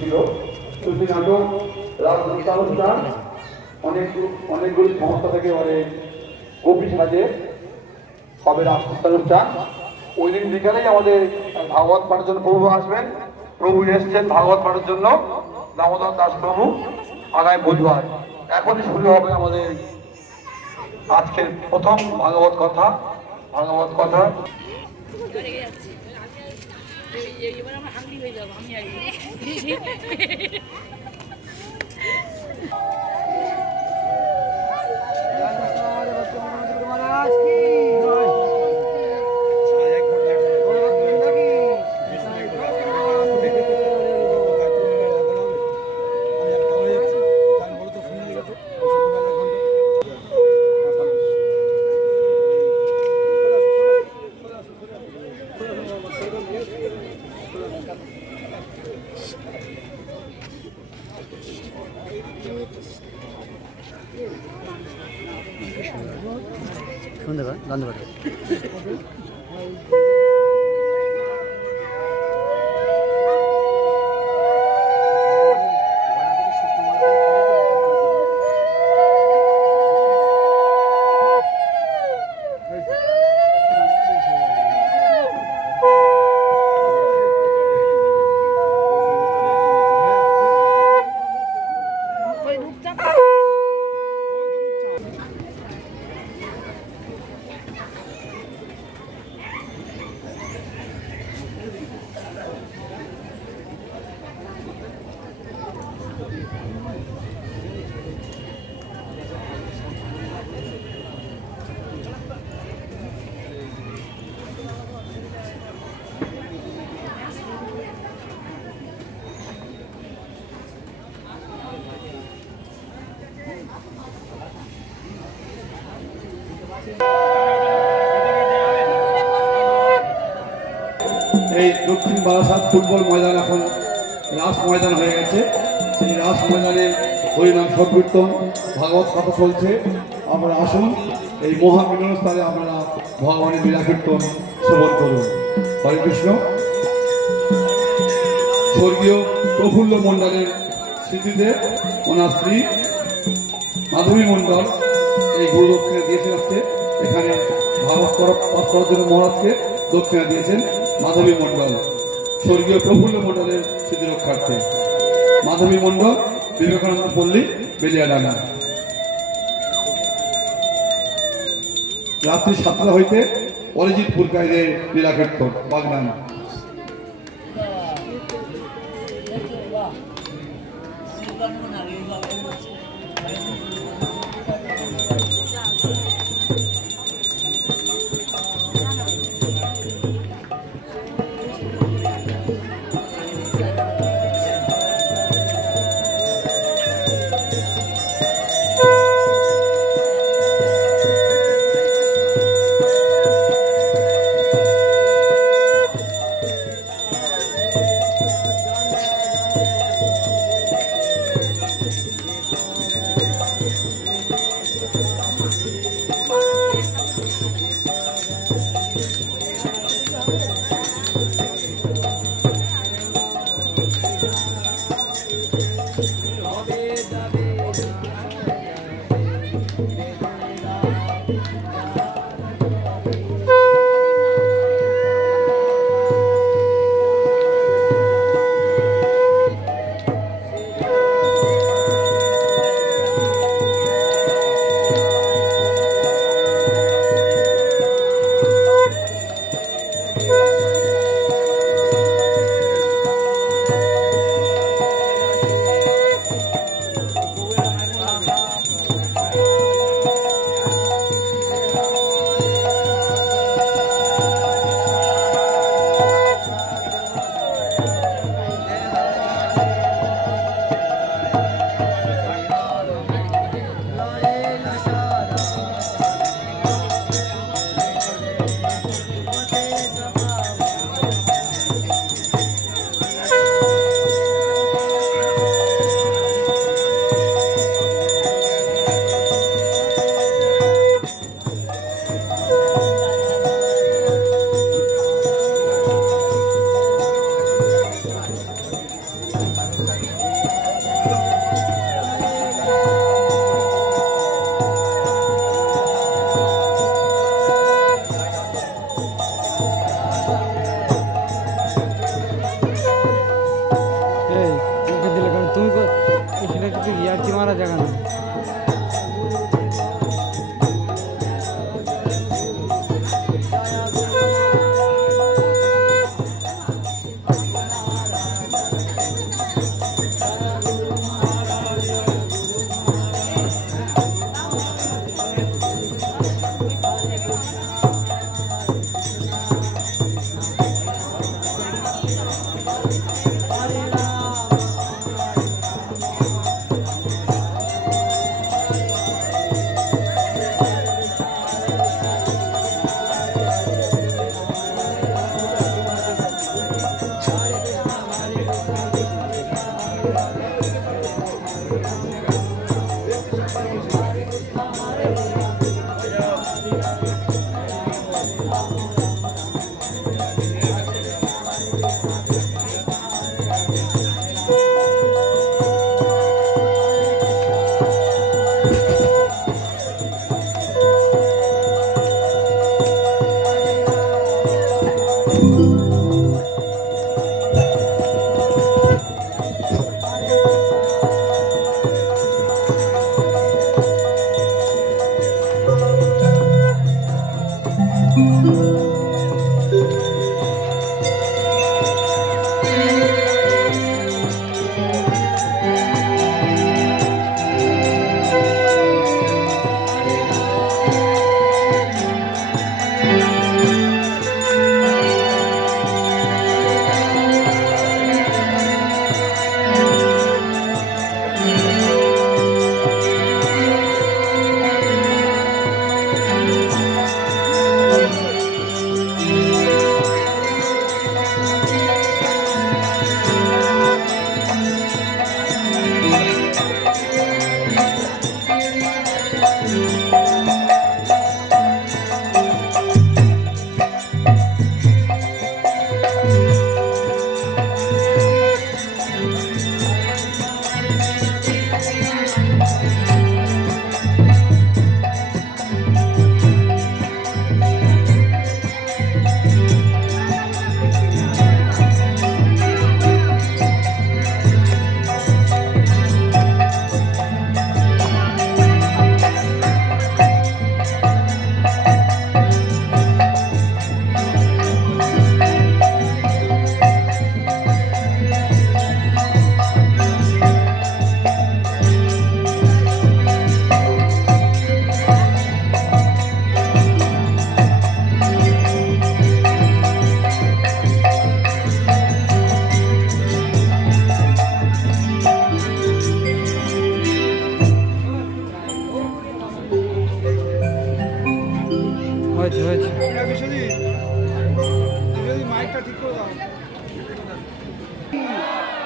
ছিল শ্রুতি নাটক, রাজনৈতিক অনেকগুলি সংস্থা থেকে কবি সাজে হবে রাজনৈতিক। ওই দিন বিকালেই আমাদের ভাগবত পাঠের জন্য প্রভু আসবেন। প্রভু এসছেন ভাগবত পাঠের জন্য, দামোদর দাস প্রভু, আগামী বুধবার। এখনই শুরু হবে আমাদের আজকের প্রথম ভাগবত কথা। এবার আমরা হাঙ্গি হয়ে যাবো, আমি আগে ধন্যবাদ ধন্যবাদ। এই দক্ষিণ বারাসাত ফুটবল ময়দান এখন রাস ময়দান হয়ে গেছে। সেই রাস ময়দানে হরিনাম সংকীর্তন, ভাগবত কথা চলছে। আমরা আসুন এই মহামিলনস্থলে আপনারা ভগবানের লীলা কীর্তন শ্রবণ করুন। হরে কৃষ্ণ। স্বর্গীয় প্রফুল্ল মণ্ডলের স্মৃতিতে ওনার স্ত্রী মাধবী মণ্ডল এই গুরু দক্ষিণা দিয়েছেন। আজকে এখানে ভাগবত পাঠ করার জন্য মহারাজকে দক্ষিণা দিয়েছেন মাধবী মণ্ডল, স্বর্গীয় প্রফুল্ল মণ্ডলের স্মৃতি রক্ষার্থে। মাধবী মণ্ডল, বিবেকানন্দ পল্লী, বেলিয়াডাঙ্গা। রাত্রি 7টা হইতে অরিজিৎ পুরকাইদের লীলাকীর্তন বাগনান।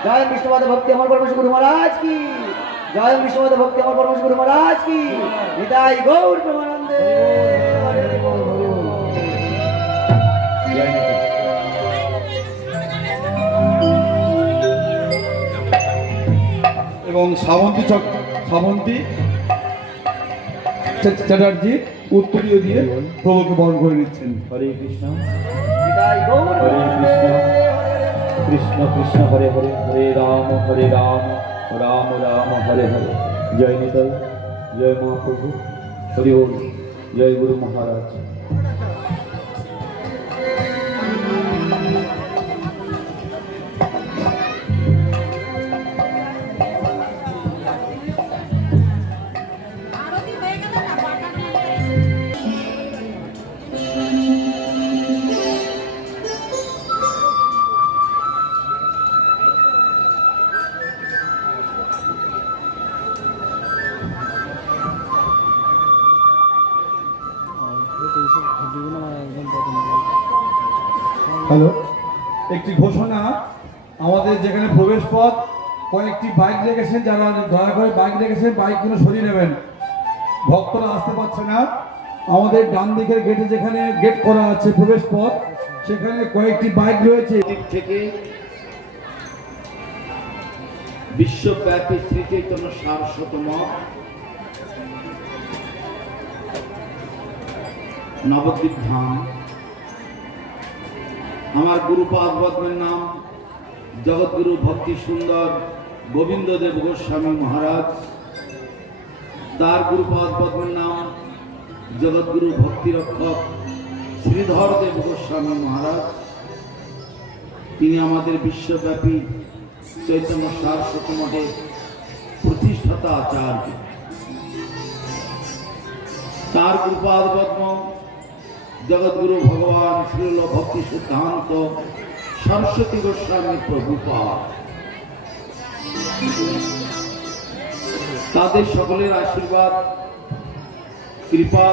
जय विष्णुवाद भक्ति अमर परमेश्वर गुरु महाराज की जय विष्णुवाद भक्ति अमर परमेश्वर गुरु महाराज की निताई गौर प्रेमानंदे हरे हरे बोल बोल। जय निताई। এবং শ্রাবন্তী চ্যাটার্জি উত্তরীয় দিয়ে প্রভুকে বরণ করে নিচ্ছেন। হরে কৃষ্ণ निताई गौर हरे प्रेमानंदे कृष्ण कृष्ण हरे हरे हरे राम राम राम हरे हरे। जय निताई जय महाप्रभु हरि बोल। जय गुरु महाराज। হ্যালো, একটি ঘোষণা। আমাদের যেখানে প্রবেশ পথ কয়েকটি বাইক রেখেছেন, যারা দয়া করে বাইক রেখেছেন বাইকগুলো সরিয়ে নেবেন। ভক্তরা আসতে পারছে না। আমাদের ডান দিকের গেটে যেখানে গেট করা আছে প্রবেশ পথ, সেখানে কয়েকটি বাইক রয়েছে। দিক থেকে বিশ্বব্যাপী শ্রী চৈতন্য সারস্বতম নবদ্বীপ ধাম। আমার গুরুপাদ পদ্মের নাম জগৎগুরু ভক্তি সুন্দর গোবিন্দদেব গোস্বামী মহারাজ। তার গুরুপাদ পদ্মের নাম জগৎগুরু ভক্তি রক্ষক শ্রীধর দেব গোস্বামী মহারাজ। তিনি আমাদের বিশ্বব্যাপী চৈতন্য সারস্বতী মঠের প্রতিষ্ঠাতা আচার্য। তার গুরুপাদ পদ্ম জগৎগুরু ভগবান শ্রীল ভক্তি সিদ্ধান্ত সরস্বতী গোস্বামী প্রভুপাদ, তাদের সকলের আশীর্বাদ কৃপা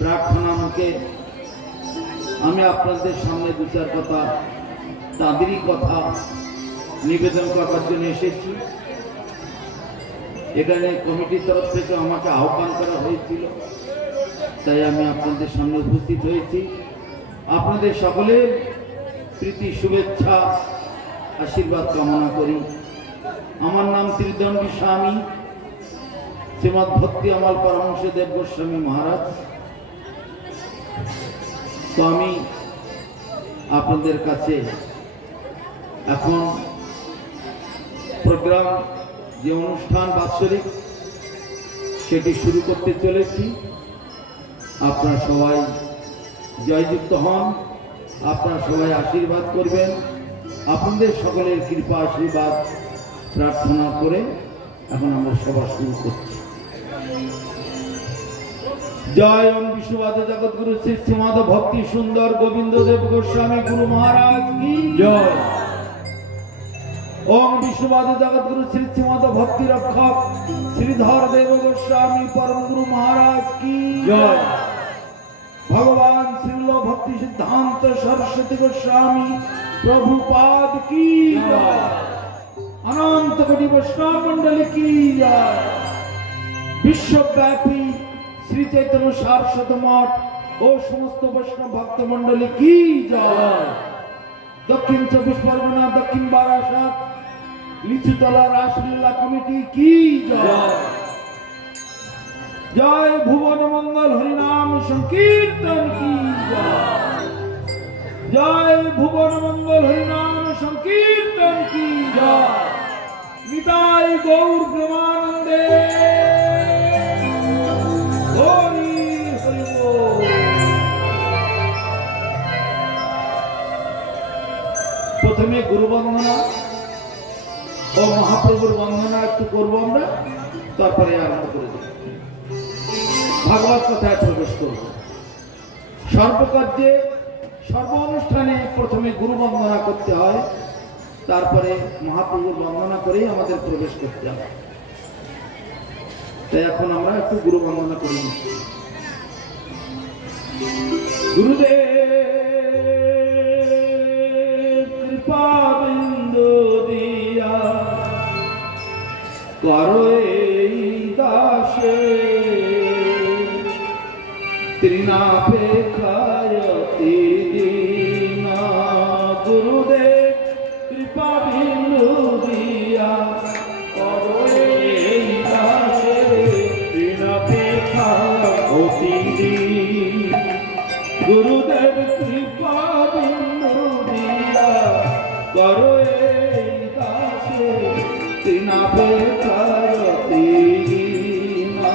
প্রার্থনা মুখে আমি আপনাদের সামনে দু চার কথা তাদেরই কথা নিবেদন করার জন্য এসেছি। এখানে কমিটির তরফ থেকে আমাকে আহ্বান করা হয়েছিল, তাই আমি আপনাদের সামনে উপস্থিত হয়েছি। আপনাদের সকলের প্রীতি শুভেচ্ছা আশীর্বাদ কামনা করি। আমার নাম ত্রিদণ্ডী স্বামী শ্রীমৎ ভক্তি আমাল পরমহংস দেব গোস্বামী মহারাজ। তো আমি আপনাদের কাছে এখন প্রোগ্রাম যে অনুষ্ঠান বাৎসরিক সেটি শুরু করতে চলেছি। আপনারা সবাই জয়যুক্ত হন, আপনারা সবাই আশীর্বাদ করবেন। আপনাদের সকলের কৃপা আশীর্বাদ প্রার্থনা করে এখন আমরা সভা শুরু করছি। জয় ওম বিষ্ণুবাদে জগৎগুরু শ্রী শ্রীমদ ভক্তি সুন্দর গোবিন্দ দেব গোস্বামী গুরু মহারাজ কি জয়। ওম বিষ্ণুবাদে জগৎগুরু শ্রী শ্রীমদ ভক্তি রক্ষক শ্রীধর দেব গোস্বামী পরম গুরু মহারাজ কি জয়। ভগবান শ্রীল ভক্তি সিদ্ধান্ত সরস্বতী গোস্বামী প্রভুপাদ কি জয়। অনন্ত কোটি বৈষ্ণব মন্ডলী কি জয়। বিশ্বব্যাপী শ্রী চৈতন্য সারস্বত মঠ ও সমস্ত বৈষ্ণব ভক্ত মন্ডলী কি জয়। দক্ষিণ 24 পরগনা দক্ষিণ বারাসাত লিচুতলা রাসলীলা কমিটি কি জয়। জয় ভুবন মঙ্গল হরিনাম সংকীর্তন কি জয়। জয় ভুবন মঙ্গল হরিনাম সংকীর্তন কি জয়। নিতাই গৌর প্রেমানন্দে হরি হরি বল। প্রথমে গুরু বন্দনা ও মহাপ্রভুর বন্দনা একটু করবো আমরা, তারপরে আরম্ভ করে দেব, ভাগবত কথায় প্রবেশ করব। সর্বকার্যে সর্ব অনুষ্ঠানে প্রথমে গুরু বন্দনা করতে হয়, তারপরে মহাপ্রভুর বন্দনা করেই আমাদের প্রবেশ করতে হবে। তাই এখন আমরা একটু গুরু বন্দনা করি। গুরুদেব কৃপা বিন্দু দিয়া করো এই দাসে তৃণাপেক্ষায়তি দীনা। গুরুদেব কৃপা বিন্দু দিয়া করো এই দাসে তৃণাপেক্ষায়তি দীনা। গুরুদেব কৃপা বিন্দু দিয়া করো এই দাসে তৃণাপেক্ষায়তি দীনা।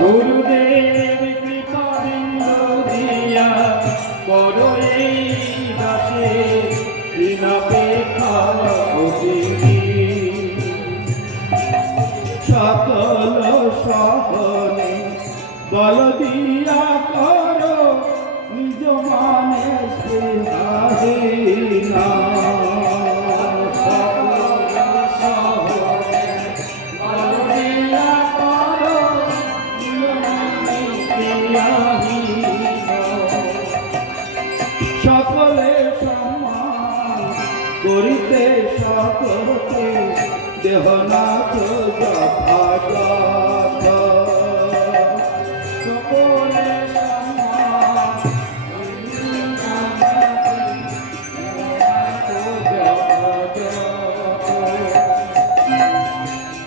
গুরুদেব কৃপা বিন্দু দিয়া করো এই দাসে তৃণাপেক্ষায়তি দীনা। সকল সহনে বল দিয়া করো নিজ মানে স্নেহাহীনা। সকলে সম্মান করিতে সকলকে দেহনাথ যথাযথ। সকলে সম্মান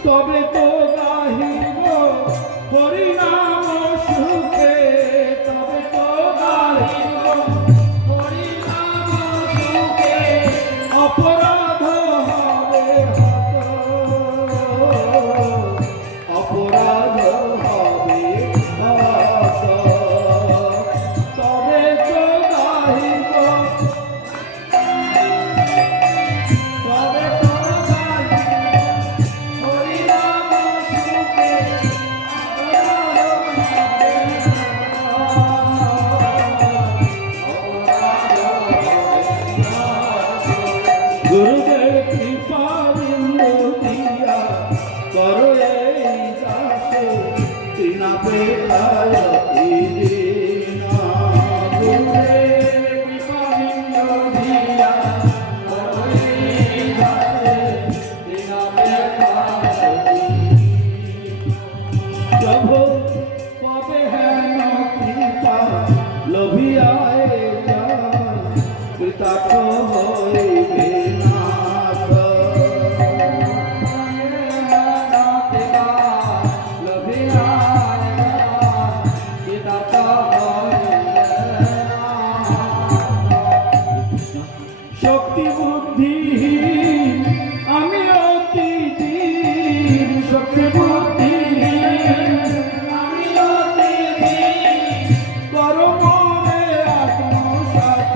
তবে তো গাহিব হরিনাম সুখে। তবে তো গাহিব হরিনাম সুখে অপরাধ হবে হত। অপরাধ গুরুদেব কৃপা বিন্দু দিয়া করো এই দাসে তিনা পেটায় দিনা। গুরুদেব কৃপা বিন্দু দিয়া করো এই দাসে তিনা পেটায় প্রভু কবে হেন কৃপা লোভিয়ায় যায় কৃতার্থ হইবে নাথ। শক্তি বুদ্ধি আমি অতি দীন, শক্তি বুদ্ধি আমি অতি দীন, করো মনে আত্মসাৎ,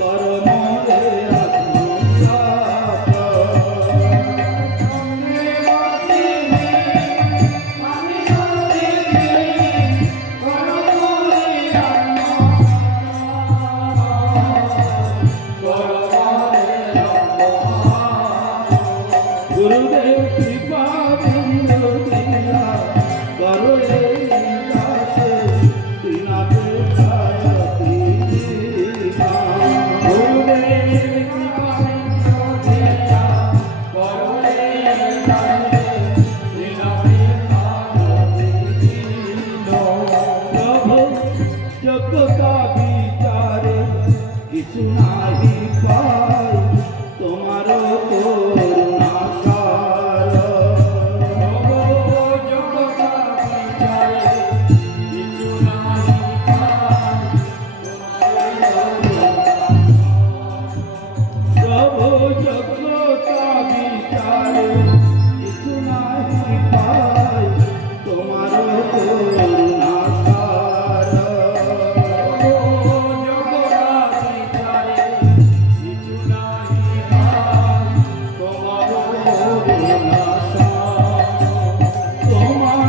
করো মনে আত্মসাৎ। আমি অতি দীন, আমি অতি দীন, করো মনে আত্মসাৎ, করো মনে আত্মসাৎ। গুরুদেব কৃপা বিন্দু দিয়া করো এই দাসে তিনা পেটায় দিনা। গুরুদেব কৃপা বিন্দু দিয়া করো এই দাসে তিনা পেটায় দিনা। প্রভু যোগ্যতা বিচারে কিছু নাহি পাই তোমার করুণা সার। প্রভু যোগ্যতা বিচারে কিছু নাহি পাই তোমার করুণা। প্রভু যোগ্যতা বিচারে কিছু নাহি পাই তোমার করুণা সার। যোগ্যতা বিচারে কিছু নাহি পাই তোমার করুণা সার। তোমার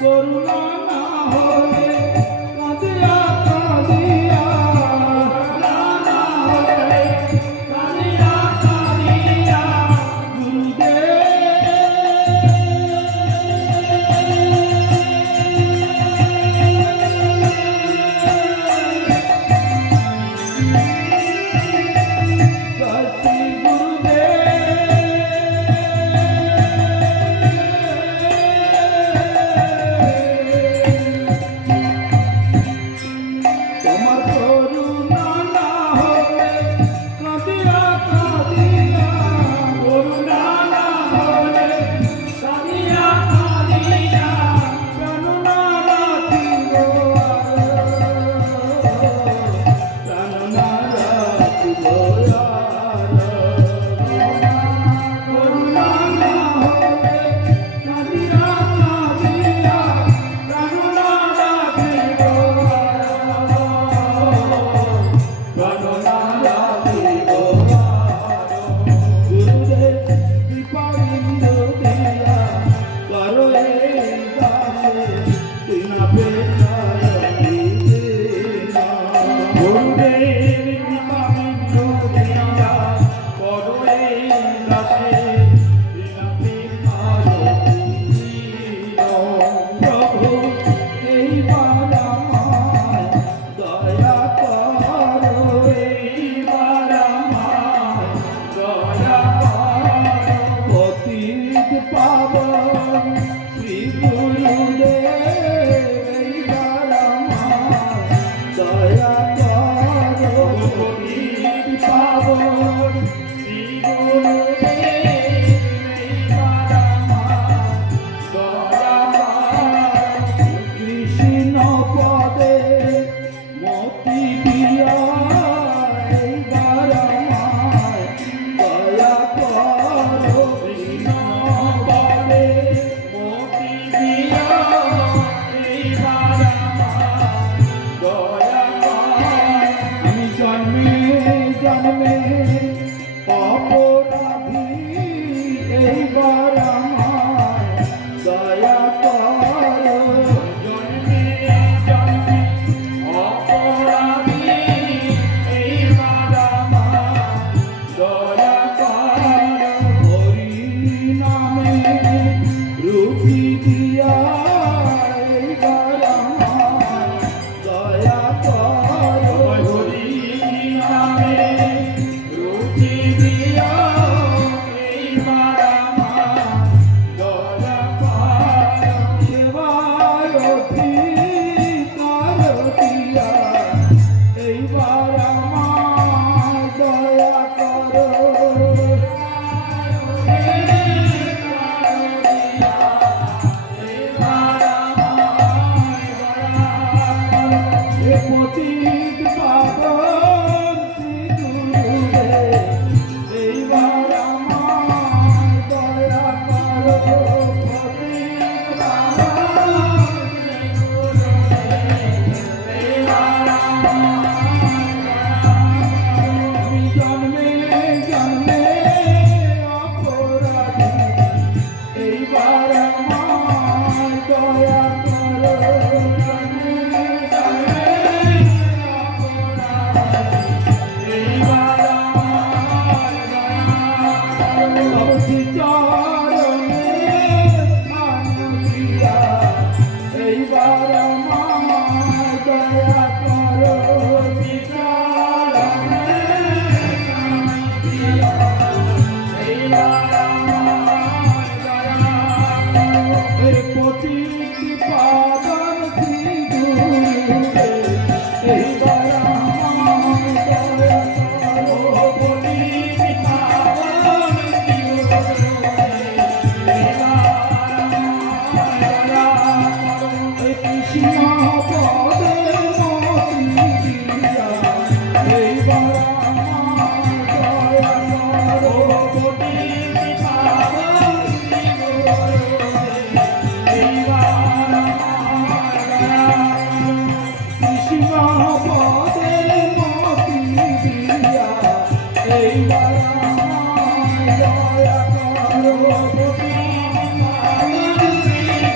করুণা না হলে কাঁদিয়া কাঁদিয়া, করুণা না হলে কাঁদিয়া কাঁদিয়া গুরুদেব কাশী তোমার করুণা না হলে কাঁদিয়া কাঁদিয়া, করুণা না হলে কাঁদিয়া কাঁদিয়া প্রাণ না রাখিব প্রাণ না রাখিব। করুণা না হলে কাঁদিয়া কাঁদিয়া প্রাণ না রাখিব প্রাণ না রাখিব। গুরুদেব কৃপা বিন্দু দিয়া করো এই দাসে তিনা পেটায় দিনা। গুরুদেব কৃপা বিন্দু দিয়া করো এই দাসে তিনা পেটায় দিনা। প্রভু এইবার আমায় দয়া করো, এইবার আমায় দয়া করো। পতিত পাবন শ্রী গুরুদেব এইবার আমায় দয়া করো। পতিত পাবন শ্রী গুরুদেব এইবার আমায় দয়া করো। কৃষ্ণ পদে মতি দিয়া এইবার আমায় দয়া করো। কৃষ্ণ পদে মতি দিয়া এইবার আমায় দয়া করো। আমি জন্মে জন্মে অপরাধী এইবার আমায় দয়া করো। জন্মে জন্মে অপরাধী এইবার আমায় জন্মে জন্মে অপরাধী এইবার আমায় দয়া করো জন্মে জন্মে অপরাধী এইবার আমায় দয়া করো চরণে স্থান দিয়া এইবার আমায় দয়া করো প্রতিটি পাবন শ্রী গুরুদেব এইবার আমায় দয়া করো প্রতিটি পাবন শ্রী গুরুদেব এইবার আমায় দয়া করো কৃষ্ণ পদে মতি দিয়া এইবার আমায় দয়া করো প্রতিটি পাবন শ্রী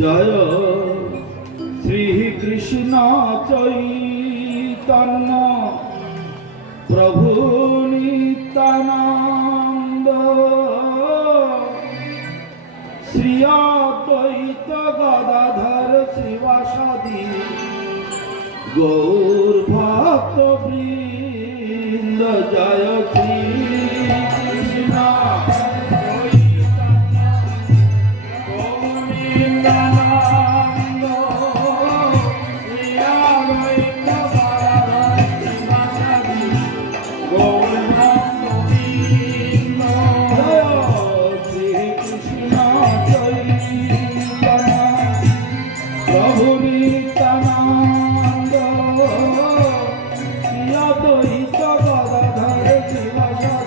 জয় শ্রীকৃষ্ণ চৈতন্য প্রভু নিত্যানন্দ শ্রী অদ্বৈত গদাধর শিবাসাদি গৌর ভক্ত বৃন্দ জয় শ্রীকৃষ্ণ Bye.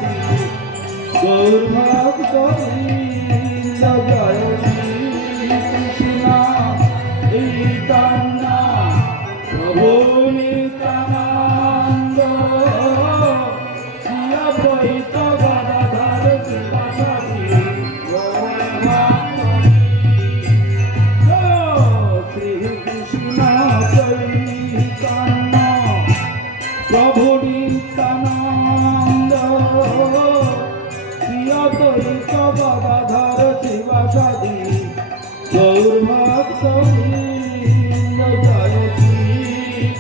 গৌর ভক্ত বৃন্দ জয় শ্রী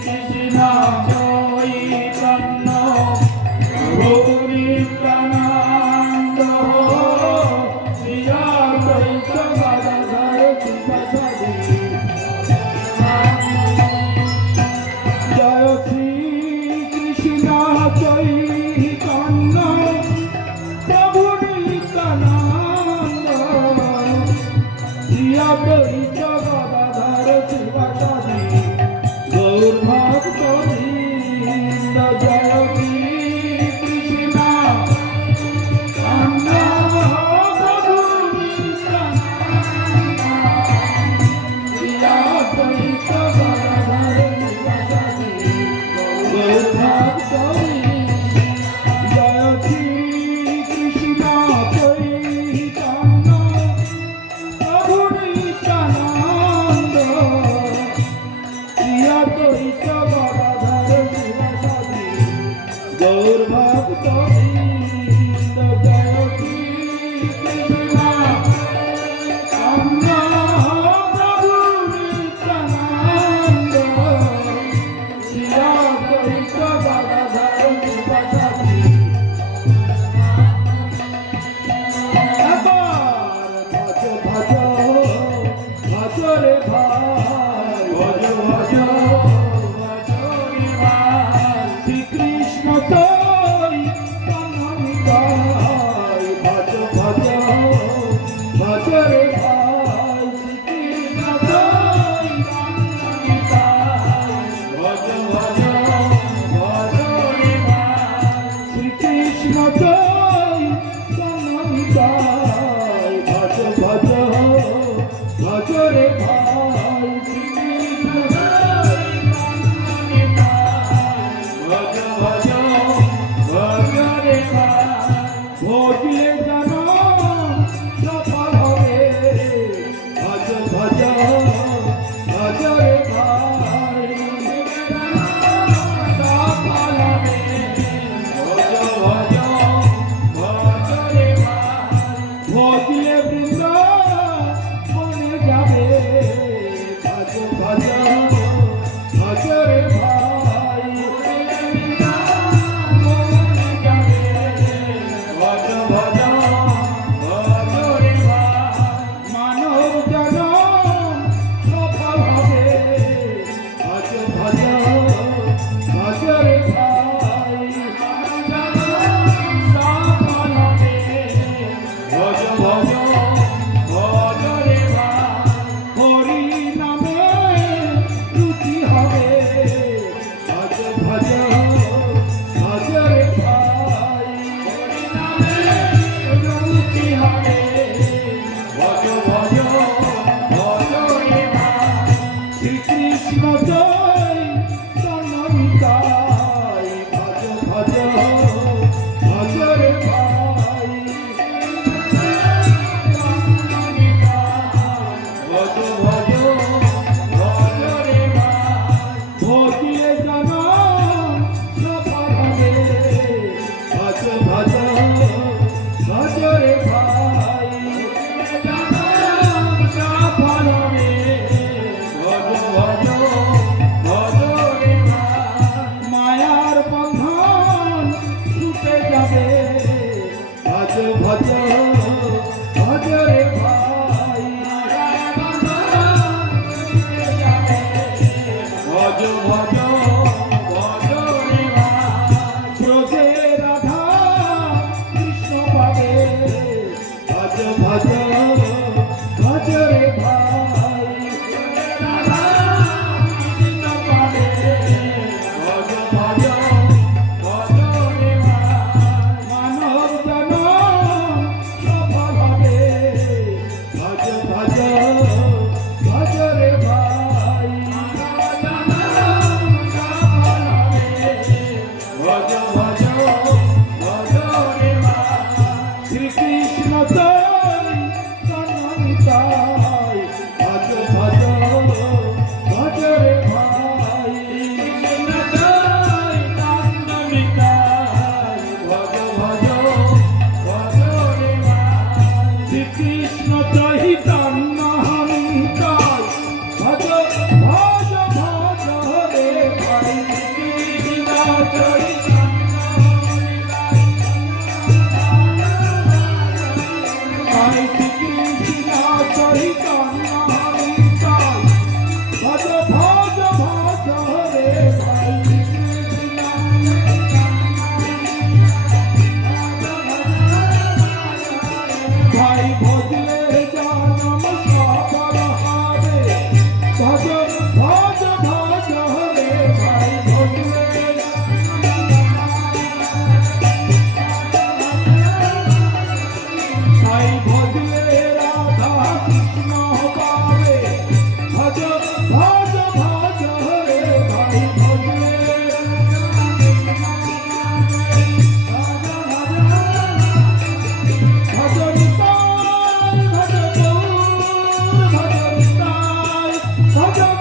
কৃষ্ণ চৈতন্য গৌর নিত্যানন্দ শ্রী অদ্বৈত গদাধর শিবাসাদি জয় শ্রী কৃষ্ণ চৈতন্য প্রভু নিত্যানন্দ শ্রী অদ্বৈত গদাধর শিবাসাদি গৌর ভক্ত বৃন্দ জয় শ্রী কৃষ্ণ চৈতন্য প্রভু নিত্যানন্দ শ্রী অদ্বৈত গদাধর শিবাসাদি গৌর ভক্ত জয় শ্রী কৃষ্ণ চৈতন্য প্রভু নিত্যানন্দ শ্রী অদ্বৈত গদাধর শিবাসাদি গৌর ভক্ত বৃন্দ জয় শ্রী কৃষ্ণ চৈতন্য প্রভু নিত্যানন্দ শ্রী অদ্বৈত গদাধর শিবাসাদি ভজ রে ভাই ভজ ভজ রে ভাই শ্রীকৃষ্ণ চৈতন্য ভজ ভজ ভজ রে ভাই শ্রীকৃষ্ণ চৈতন্য ভজ ভজ ভজ রে ভাই শ্রীকৃষ্ণ চৈতন্য ভজ ভজ ভজ রে ভাই শ্রীকৃষ্ণ ভজ ভজ ভজ হরে ভাই ভজলে ভাই ভজলে রাধা কৃষ্ণ পাবে ভজ ভজ ভজ হরে ভাই ভজলে ভজ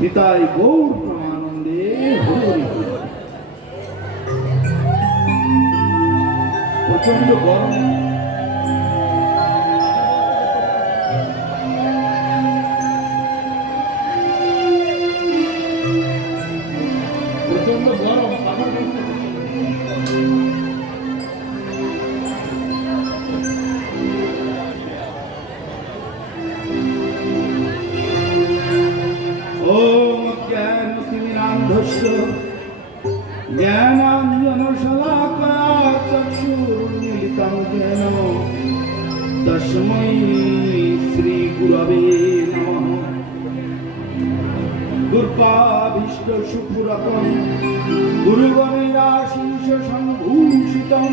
নিতাই গৌর প্রেমানন্দে হরি হরি। প্রচন্ড গরম, প্রচন্ড গরম। ওম জ্ঞানতিমিরান্ধস্য জ্ঞানাঞ্জনশলাকয়া চক্ষুর্মিলিतं येन তস্मै শ্রীগুরবে নমঃ। গুরুপাভীষ্টসুপুরকं গুরুগণেরাশীষ সংভূষিतं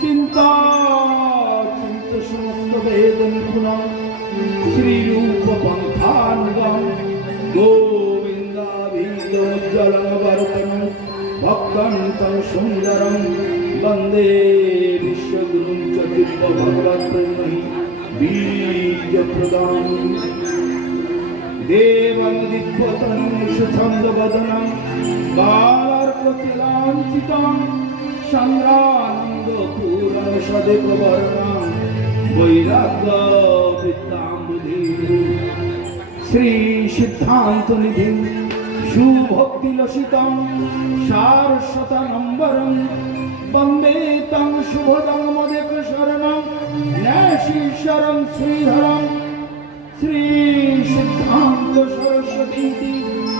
চিন্তাচিন্তসমস্তবেদনিপুণं শ্রীরূপপন্থানুগं গোবিন্দাভিজলমজ্জলমবরতং ভক্তন্तं সুন্দরं বন্দে বিশ্বগুরুं চ দিব্যভগবৎপ্রেমহি বীজপ্রদাম। দেবং দিব্যতনং সুছন্দবদनं কালার্কতিলাঞ্ছিतं চন্দ্রানন্দপুরং সদেকবর্ণং বৈরাগ্যবৃত্তাম্বুধিं শ্রী সিদ্ধান্তনিধিं সুভক্তিলসিतं সারস্বতনম্বরং বন্দে तं শুভদং মদেকশরণং ন্যাসীশ্বরং শ্রীধরং শ্রী সিদ্ধান্ত সরস্বতী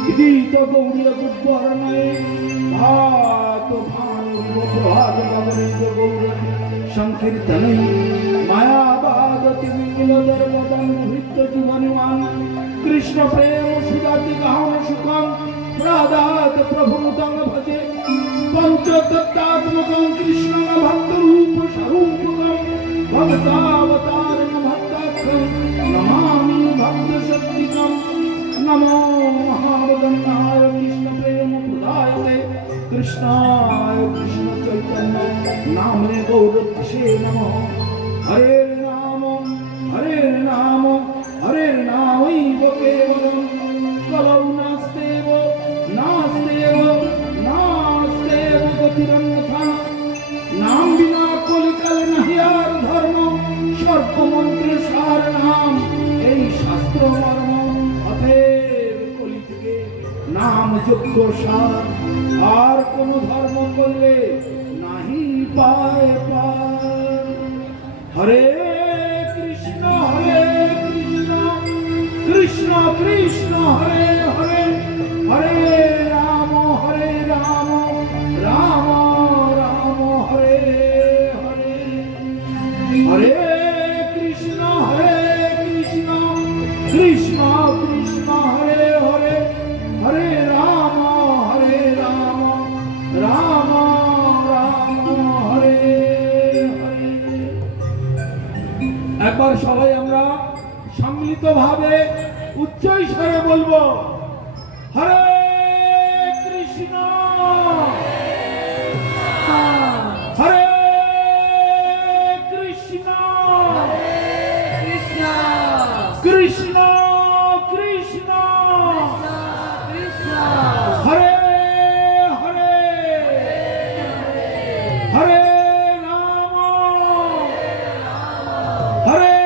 বিদিত গৌরী গুণবর্ণয়ে ভাত ভানুর প্রভাত গগনিত গৌর সংকীর্তনে মায়াবাদতি বিমলদর্বদং হৃত্য জীবনিমান কৃষ্ণ প্রেম সুদাতি গাহন সুখম প্রদাত প্রভুং তং ভজে পঞ্চতত্ত্বাত্মকং কৃষ্ণং ভক্তরূপ স্বরূপকং ভক্তাবতারং ভক্তাখ্যং নমামি ভক্তশক্তিকং। নমো মহাবদন্নায় কৃষ্ণ প্রেম প্রদায়তে কৃষ্ণায় কৃষ্ণ চৈতন্য নামে গৌরত্সে নমঃ। হরে নাম হরে নামৈব কেবলম কলৌ নাস্তেব গতিরন্যথা। নাম বিনা কলিকালে নাহি আর ধর্ম, সর্বমন্ত্র সার নাম এই শাস্ত্র মর্ম। অতএব কলি থেকে নাম যোগ্য সার, আর কোন ধর্ম করলে নাহি পায় পার। হরে কৃষ্ণ কৃষ্ণ কৃষ্ণ হরে হরে, হরে রাম রাম রাম হরে হরে। হরে কৃষ্ণ কৃষ্ণ কৃষ্ণ হরে হরে, হরে রাম রাম রাম হরে হরে। একবার সবাই আমরা সম্মিলিত ভাবে উচ্চ স্বরে বলবো, হরে কৃষ্ণ হরে কৃষ্ণ কৃষ্ণ কৃষ্ণ হরে হরে, হরে রাম হরে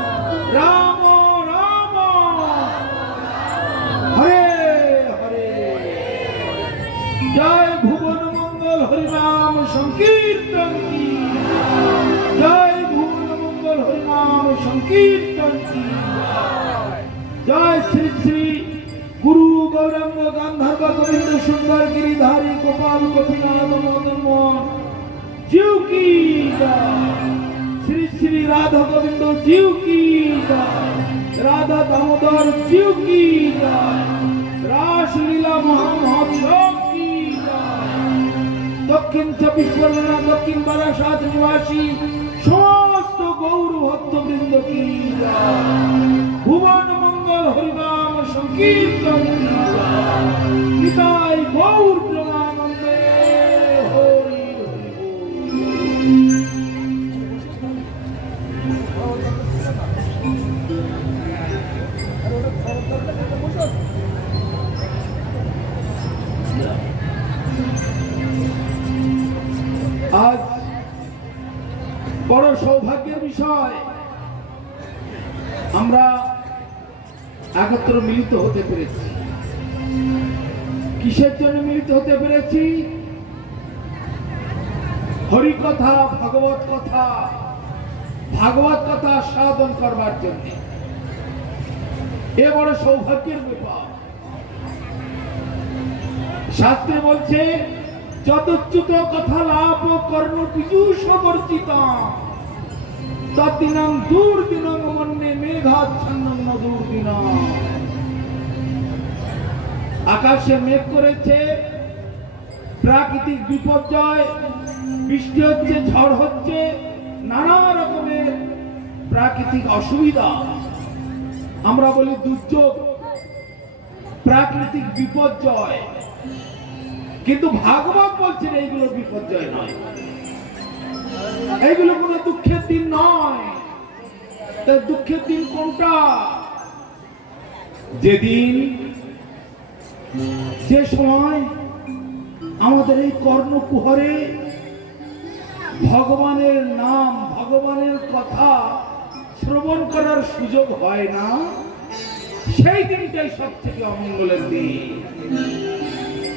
রাম রাম রাম হরে হরে। জয় ভুবন মঙ্গল হরিনাম সংকীর্তন কি, জয় ভুবন মঙ্গল হরিনাম সংকীর্তন কি। জয় শ্রী শ্রী গুরু গৌরাঙ্গ গান্ধর্ব গোবিন্দ সুন্দর गिरिधारी गोपाल गोपीनाथ मदन मोहन जीव की जय। श्री श्री राधा गोविंद जीव की जय, राधा दामोदर जीव की जय, रासलीला महामहोत्सव की जय। दक्षिण 24 परगना दक्षिण बारासात निवासी समस्त गौर भक्तवृंद की जय। भुवन मंगल हरिनाम संकीर्तन की जय। निताई गौर प्रेमानंदे हरि हरि बोल। বিষয় আমরা একত্র মিলিত হতে পেরেছি। কিসের জন্য মিলিত হতে পেরেছি? হরি কথা, ভাগবত কথা সাধন করবার জন্য। এ বড় সৌভাগ্যের ব্যাপার। শাস্ত্রে বলছে যতচ্যুত কথা লাভ কর্ণ পীযূষ বর্জিত তদ্দিনং দুর্দিনং মন্যে মেঘাচ্ছন্নং দুর্দিনং। আকাশে মেঘ করেছে, প্রাকৃতিক বিপর্যয়, বৃষ্টি হচ্ছে, ঝড় হচ্ছে, নানা রকমের প্রাকৃতিক অসুবিধা, আমরা বলি দুর্যোগ, প্রাকৃতিক বিপর্যয়। কিন্তু ভাগবত বলছেন এইগুলো বিপর্যয় নয়, এইগুলো কোনো দুঃখের দিন নয়। দুঃখের দিন কোনটা? যেদিন, যে সময় আমাদের এই কর্ণকুহরে ভগবানের নাম, ভগবানের কথা শ্রবণ করার সুযোগ হয় না, সেই দিনটাই সব থেকে অমঙ্গলের দিন,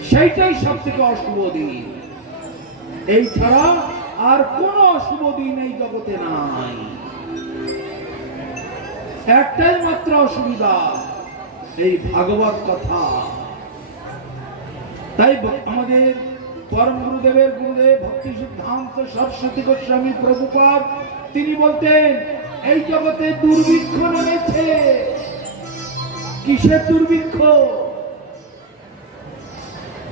সেইটাই সব থেকে অশুভ দিন। এই ছাড়া আর কোন অশুভ দিন এই জগতে নাই। একটাই মাত্র অসুবিধা, এই ভাগবত কথা। তাই আমাদের পরম গুরুদেবের গুরুদেব ভক্তি সিদ্ধান্ত সরস্বতী গোস্বামী প্রভুপাদ তিনি বলতেন এই জগতে দুর্ভিক্ষ নেমেছে। কিসের দুর্ভিক্ষ?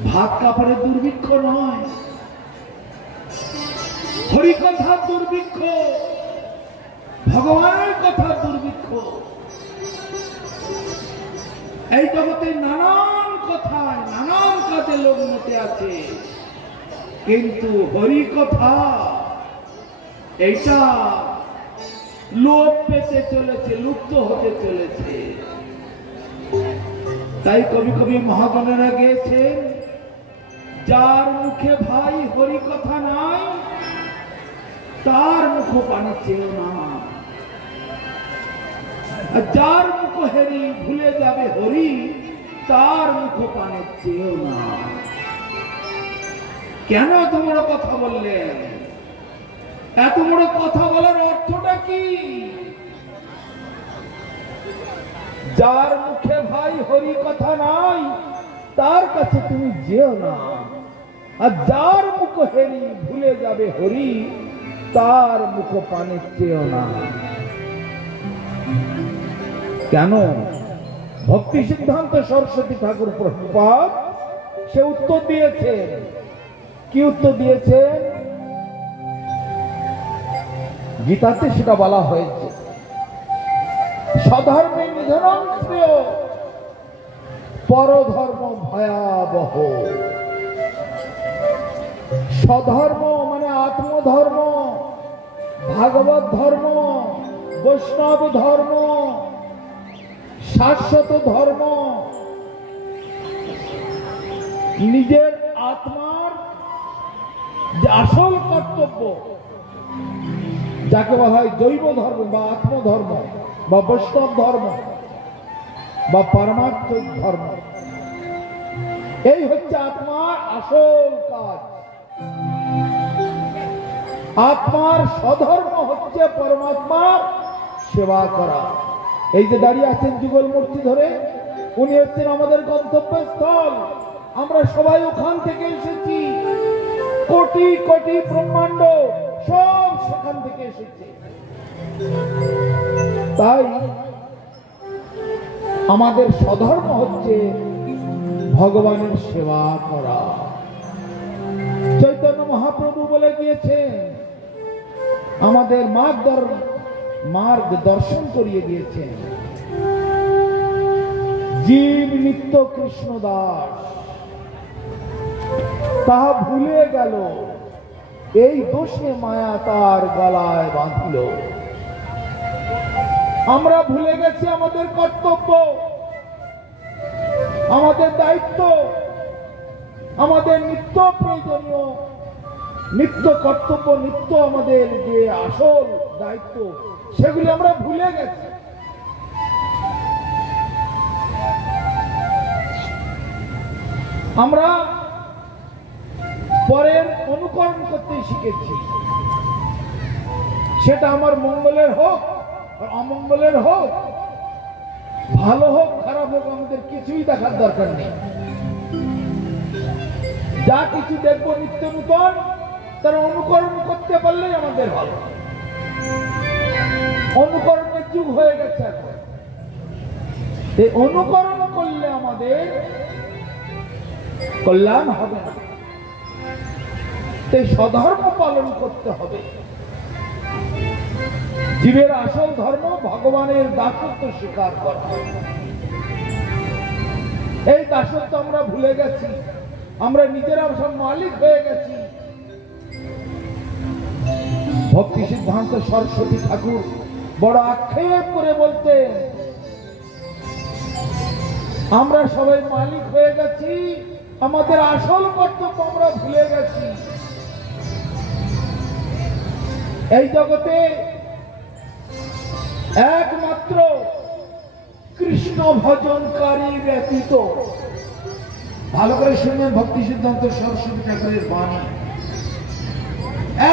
ভাত কাপড়ের দুর্ভিক্ষ নয়, হরিকথার দুর্ভিক্ষ, ভগবানের কথার দুর্ভিক্ষ। এই জগতে নানান কথায়, নানান কাজে লোক মেতে আছে, কিন্তু হরি কথা এইটা লোপ পেতে চলেছে, লুপ্ত হতে চলেছে। তাই কবি কবি মহাজনেরা গেয়েছেন, যার মুখে ভাই হরি কথা নাই, তার মুখ পানি চেয়েও না। যার মুখ হেরি ভুলে যাবে হরি, তার মুখ পানি চেয়েও না। কেন এত বড় কথা বললেন? এত বড় কথা বলার অর্থটা কি? যার মুখে ভাই হরি কথা নাই, তার কাছে তুমি যেও না। আর যার মুখ হেরি ভুলে যাবে হরি, তার মুখ পানে চেয়েও না। কেন? ভক্তি সিদ্ধান্ত সরস্বতী ঠাকুর প্রভুপাদ সে উত্তর দিয়েছেন। কি উত্তর দিয়েছেন? গীতাতে সেটা বলা হয়েছে, স্বধর্মে নিধনং শ্রেয়, পরধর্ম ভয়াবহ। স্বধর্ম মানে আত্মধর্ম, ভাগবত ধর্ম, বৈষ্ণব ধর্ম, শাশ্বত ধর্ম, নিজের আত্মার যে আসল কর্তব্য, যাকে বলা হয় জৈব ধর্ম বা আত্মধর্ম বা বৈষ্ণব ধর্ম বা পারমার্থিক ধর্ম, এই হচ্ছে আত্মার আসল কাজ। আত্মার স্বধর্ম হচ্ছে পরমাত্মার সেবা করা। এই যে দাঁড়িয়ে আছেন যুগল মূর্তি ধরে, উনি হচ্ছেন আমাদের গন্তব্যস্থল। আমরা সবাই ওখান থেকে এসেছি, কোটি কোটি ব্রহ্মাণ্ড সব সেখান থেকে এসেছে। তাই আমাদের স্বধর্ম হচ্ছে ভগবানের সেবা করা। চৈতন্য মহাপ্রভু বলে গিয়েছেন, আমাদের মার্গ দর্শন করিয়ে দিয়েছেন। জীব নিত্য কৃষ্ণ দাস, তাহা ভুলে গেল, এই দোষে মায়া তার গলায় বাঁধিল। আমরা ভুলে গেছি আমাদের কর্তব্য, আমাদের দায়িত্ব, আমাদের নিত্য প্রয়োজনীয়, নিত্য কর্তব্য, নিত্য আমাদের যে আসল দায়িত্ব সেগুলি আমরা ভুলে গেছি। আমরা পরের অনুকরণ করতে শিখেছি, সেটা আমার মঙ্গলের হোক আর অমঙ্গলের হোক, ভালো হোক খারাপ হোক, আমাদের কিছুই দেখার দরকার নেই। যা কিছু দেখবো নিত্য নূতন, তার অনুকরণ করতে পারলেই আমাদের ভালো। অনুকরণের যুগ হয়ে গেছে এখন। এই অনুকরণ করলে আমাদের কল্যাণ হবে না, তাই স্বধর্ম পালন করতে হবে। জীবের আসল ধর্ম ভগবানের দাসত্ব স্বীকার করা। এই দাসত্ব আমরা ভুলে গেছি, আমরা নিজেরা সব মালিক হয়ে গেছি। ভক্তি সিদ্ধান্ত সরস্বতী ঠাকুর বড় আক্ষেপ করে বলতেন, আমরা সবাই মালিক হয়ে গেছি, আমাদের আসল কর্তব্য আমরা ভুলে গেছি। এই জগতে একমাত্র কৃষ্ণ ভজনকারী ব্যতীত, ভালো করে শুনবেন ভক্তি সিদ্ধান্ত সরস্বতী ঠাকুরের বাণী,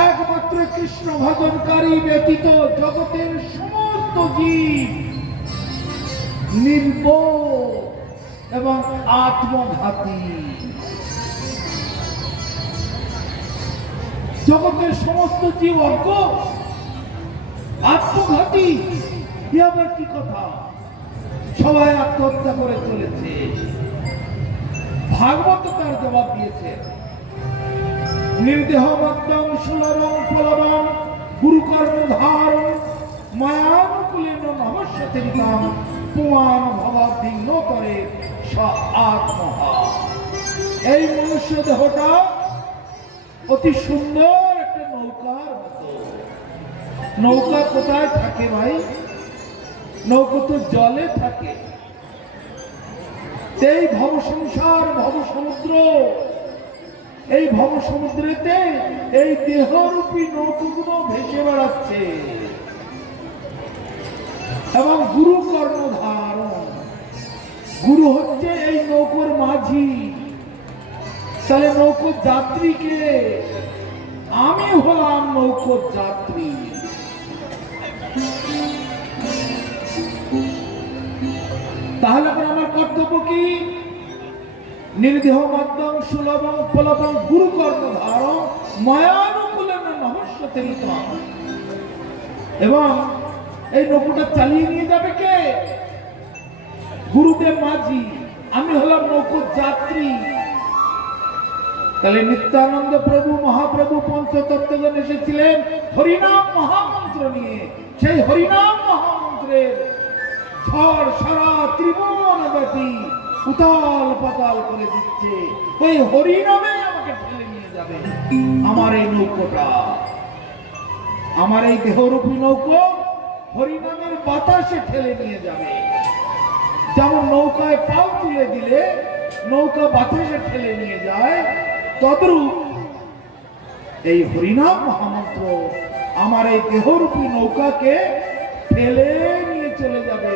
একমাত্র কৃষ্ণ ভজনকারী ব্যতীত জগতের সমস্ত জীব নির্বোধ এবং আত্মঘাতী। জগতের সমস্ত জীব অজ্ঞ, আত্মঘাতী। এ আবার কি কথা? সবাই আত্মহত্যা করে চলেছে। ভাগবত তার জবাব দিয়েছে, নির্দেহ মাত্রং সুলভং ফলবং গুরুকর্ম ধারণ মায়ানুকূলেন নমস্যতিরিতাম পুমান ভবাধিন্ন করে স আত্মহা। এই মনুষ্য দেহটা অতি সুন্দর একটা নৌকার মতো। নৌকা কোথায় থাকে ভাই? নৌকা তো জলে থাকে। এই ভব সংসার, ভব সমুদ্র, এই ভব সমুদ্রেতে এই দেহরূপী নৌকাগুলো ভেসে বেড়াচ্ছে এবং গুরু কর্ণধারণ। গুরু হচ্ছে এই নৌকোর মাঝি। তাহলে নৌকোর যাত্রীকে, আমি হলাম নৌকোর যাত্রী। তাহলে আমার কর্তব্য কি? নির্দেহ মাধ্যম সুলভং ফলবং গুরু কর্ণধারণ মায়ানুকূলেন নমস্যতিরিতাম। এবং এই নৌকোটা চালিয়ে নিয়ে যাবে কে? গুরুদেব মাঝি, আমি হলাম নৌকোর যাত্রী। তাহলে নিত্যানন্দ প্রভু মহাপ্রভু পঞ্চতত্ত্বগণ এসেছিলেন হরিনাম মহামন্ত্র নিয়ে। সেই হরিনাম মহামন্ত্রের ঝড় সারা ত্রিভুবন ব্যাপী উতাল পাতাল করে দিচ্ছে। ওই হরিনামে আমাকে ঠেলে নিয়ে যাবে। আমার এই নৌকোটা, আমার এই দেহরূপী নৌকো হরিনামের বাতাসে ঠেলে নিয়ে যাবে। যেমন নৌকায় পাল তুলে দিলে নৌকা বাতাসে ঠেলে নিয়ে যায়, তদ্রূপ এই হরিনাম মহামন্ত্র আমার এই দেহরূপী নৌকাকে ঠেলে নিয়ে চলে যাবে।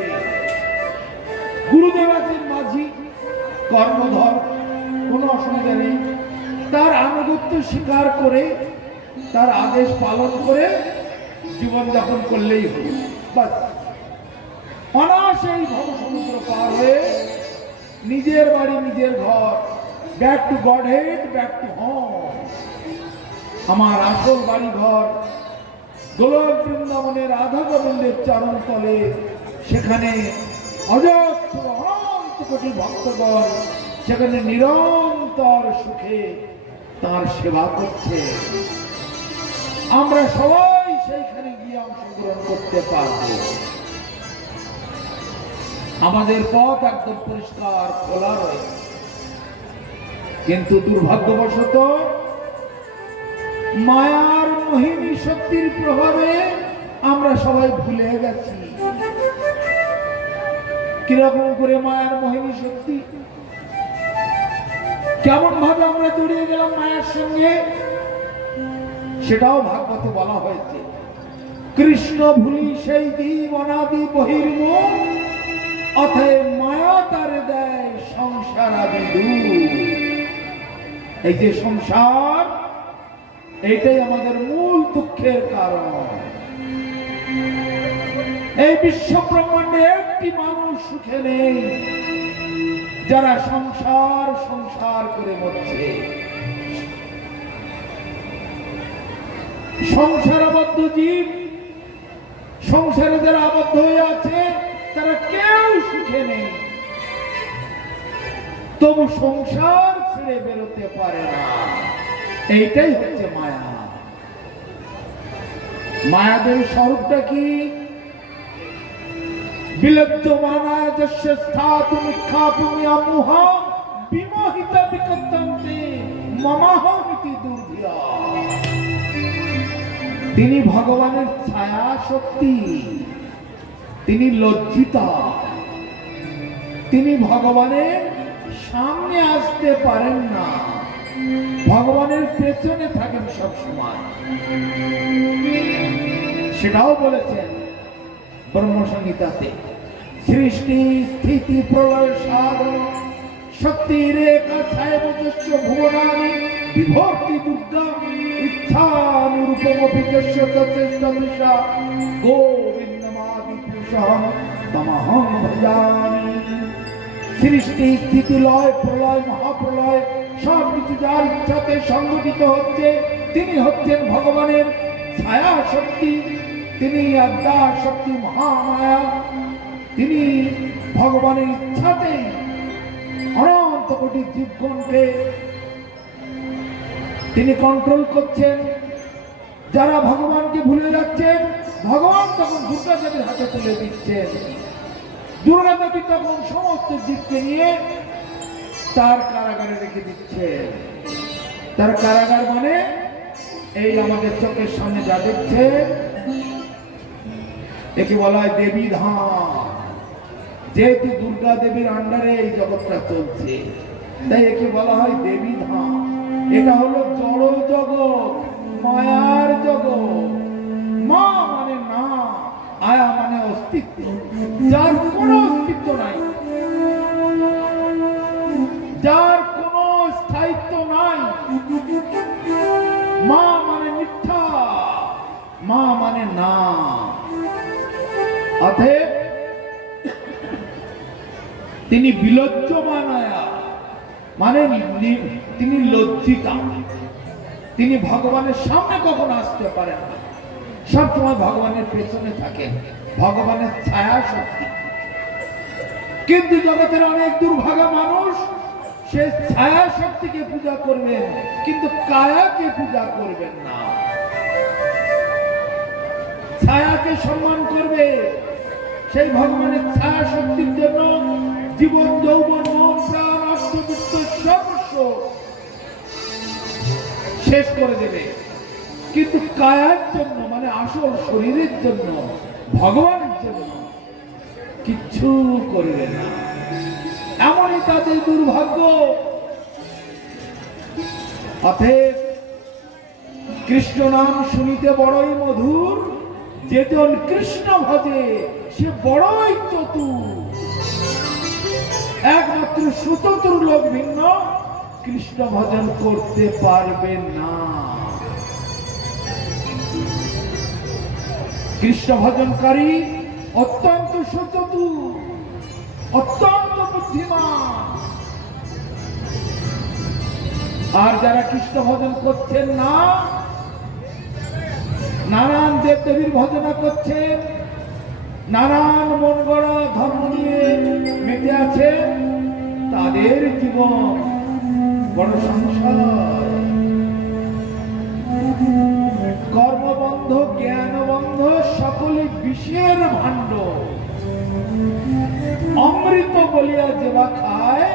গুরুদেব আছেন মাঝি, কর্মধর, কোনো অসুবিধা নেই। তার আনুগত্য স্বীকার করে, তার আদেশ পালন করে জীবনযাপন করলেই হবে। বাস, অনায়াসে এই ভব সমুদ্র পার হয়ে নিজের বাড়ি, নিজের ঘর, back to god head, back to home. আমার আসল বাড়ি ঘর গোলক বৃন্দাবনের রাধা গোবিন্দের চরণ তলে, সেখানে অজস্র অনন্ত কোটি ভক্তগণ সেখানে নিরন্তর সুখে তার সেবা করছে। আমরা সবাই সেইখানে গিয়ে অংশগ্রহণ করতে পারব। আমাদের পথ একদম পরিষ্কার খোলা রয়েছে। কিন্তু দুর্ভাগ্যবশত মায়ার মোহিনী শক্তির প্রভাবে আমরা সবাই ভুলে গেছি। কিরকম করে মায়ার মোহিনী শক্তি, কেমন ভাবে আমরা জড়িয়ে গেলাম মায়ের সঙ্গে, সেটাও ভাগবতে বলা হয়েছে। কৃষ্ণ ভুলি সেই জীব অনাদি বহির্মুখ, অতএব মায়া তার দেয় সংসার আদি দূর। এই যে সংসার, এইটাই আমাদের মূল দুঃখের কারণ। এই বিশ্ব ব্রহ্মাণ্ডে একটি মানুষ সুখে নেই যারা সংসার সংসার করে মরছে। সংসারাবদ্ধ জীব, সংসারে যারা আবদ্ধ হয়ে আছে তারা কেউ সুখে নেই, তবু সংসার ছেড়ে বেরোতে পারে না। এইটাই হচ্ছে মায়া। মায়াদের স্বরূপটা কি? বিলজ্জমানায় যস্য স্থাতু নিক্ষাপুমি আমুহা বিমোহিতা বিকদ্দন্তে মমাহমিতি দুর্ধিয়া। তিনি ভগবানের ছায়া শক্তি, তিনি লজ্জিতা, তিনি ভগবানের সামনে আসতে পারেন না, ভগবানের পেছনে থাকেন সব সময়। সেটাও বলেছেন ব্রহ্মসংহিতাতে, সৃষ্টি স্থিতি প্রলয় সাধন শক্তির একা ছায়াবচস্য ভুবনানি বিভক্তি দুর্গা ইচ্ছানুরূপমপি যস্য তচ্চেষ্টা দিশা গোবিন্দমাদি পুরুষং তমহং ভজামি। সৃষ্টি স্থিতি লয় প্রলয় মহাপ্রলয় সব কিছু যার ইচ্ছাতে সংগঠিত হচ্ছে, তিনি হচ্ছেন ভগবানের ছায়া শক্তি, তিনি আদ্যা শক্তি মহামায়া। তিনি ভগবানের ইচ্ছাতেই অনন্ত কোটি জীবগণকে তিনি কন্ট্রোল করছেন। যারা ভগবানকে ভুলে যাচ্ছেন, ভগবান তখন দুর্গা দেবীর হাতে তুলে দিচ্ছেন। দুর্গা দেবী তখন সমস্ত জীবকে নিয়ে তার কারাগারে রেখে দিচ্ছেন। তার কারাগার মানে এই আমাদের চোখের সামনে যা দেখছে, একে বলা হয় দেবী ধাম। যেহেতু দুর্গা দেবীর আন্ডারে এই জগৎটা চলছে, তাই একে বলা হয় দেবী ধাম। এটা হলো জড় জগৎ, মায়ার জগৎ। মা মানে না, আয়া মানে অস্তিত্ব, যার কোনো অস্তিত্ব নাই, যার কোনো স্থায়িত্ব নাই। মা মানে মিথ্যা, মা মানে না। অতএব তিনি বিলজ্জমানায়া মানে তিনি লজ্জিতা। তিনি ভগবানের সামনে কখনো আসতে পারেন না, সবসময় ভগবানের পেছনে থাকেন, ভগবানের ছায়া শক্তি। কিন্তু জগতের অনেক দুর্ভাগা মানুষ সে ছায়া শক্তিকে পূজা করবেন, কিন্তু কায়াকে পূজা করবেন না। ছায়াকে সম্মান করবে, সেই ভগবানের ছায়া শক্তির জন্য জীবন যৌবন মন প্রাণ অর্থযুক্ত সর্বস্ব শেষ করে দেবে। কিন্তু কায়ার জন্য মানে আসল শরীরের জন্য, ভগবানের জন্য কিচ্ছু করবে না। এমনই তাদের দুর্ভাগ্য। অতএব কৃষ্ণ নাম শুনিতে বড়ই মধুর, যেজন কৃষ্ণ ভজে সে বড়ই চতুর। একমাত্র সুচতুর লোক ভিন্ন কৃষ্ণ ভজন করতে পারবে না। কৃষ্ণ ভজনকারী অত্যন্ত সুচতুর, অত্যন্ত বুদ্ধিমান। আর যারা কৃষ্ণ ভজন করছেন না, নানান দেব দেবীর ভজনা করছেন, নানান মন গড়া ধর্ম নিয়ে মেতে আছে, তাদের জীবন বড় সংসার। কর্মবন্ধ জ্ঞানবন্ধ সকলে বিষের ভাণ্ড। অমৃত বলিয়া যেবা খায়,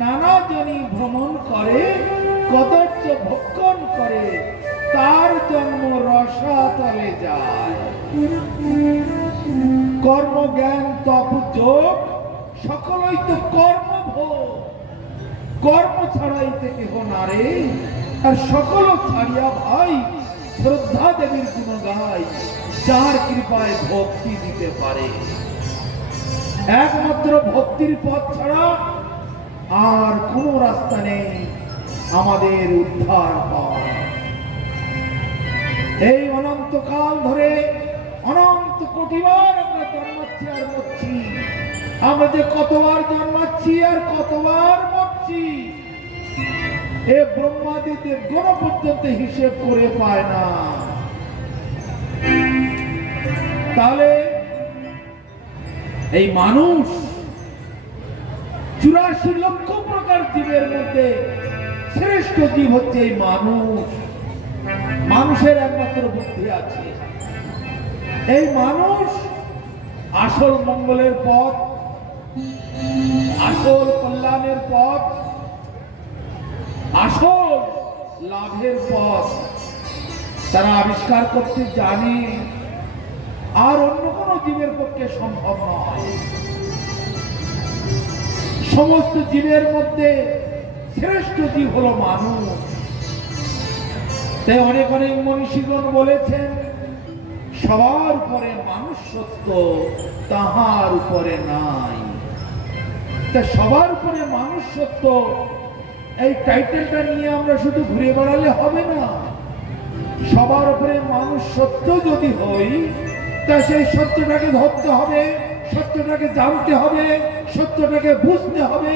নানা জনি ভ্রমণ করে, কদর্য ভক্ষণ করে, তার জন্ম রসাতলে যায়। কর্ম জ্ঞান তপ যোগ সকলই তো কর্মভোগ। কর্ম ছাড়াইতে কেহ নারে, আর সকল ছাড়িয়া ভাই শ্রদ্ধা দেবীর গুণ গাই। যার কৃপায় ভক্তি দিতে পারে। একমাত্র ভক্তির পথ ছাড়া আর কোনো রাস্তা নেই আমাদের উদ্ধার পাওয়ার। এই অনন্তকাল ধরে অনন্ত কোটিবার আমরা জন্মাচ্ছি আর মরছি। আমরা যে কতবার জন্মাচ্ছি আর কতবার মরছি, এ ব্রহ্মাদিদেব কোন পর্যন্ত হিসেব করে পায় না। তাহলে এই মানুষ 84 লক্ষ প্রকার জীবের মধ্যে শ্রেষ্ঠ জীব হচ্ছে এই মানুষ। মানুষের একমাত্র বুদ্ধি আছে। এই মানুষ আসল মঙ্গলের পথ, আসল কল্যাণের পথ, আসল লাভের পথ তারা আবিষ্কার করতে জানে, আর অন্য কোনো জীবের পক্ষে সম্ভব নয়। সমস্ত জীবের মধ্যে শ্রেষ্ঠ জীব হলো মানুষ। তাই অনেক অনেক মনীষীগণ বলেছেন, সবার উপরে মানুষ সত্য, তাহার উপরে নাই। তা সবার উপরে মানুষ সত্য, এই টাইটেলটা নিয়ে আমরা শুধু ঘুরে বেড়ালে হবে না। সবার উপরে মানুষ সত্য যদি হই, তা সেই সত্যটাকে ধরতে হবে, সত্যটাকে জানতে হবে, সত্যটাকে বুঝতে হবে,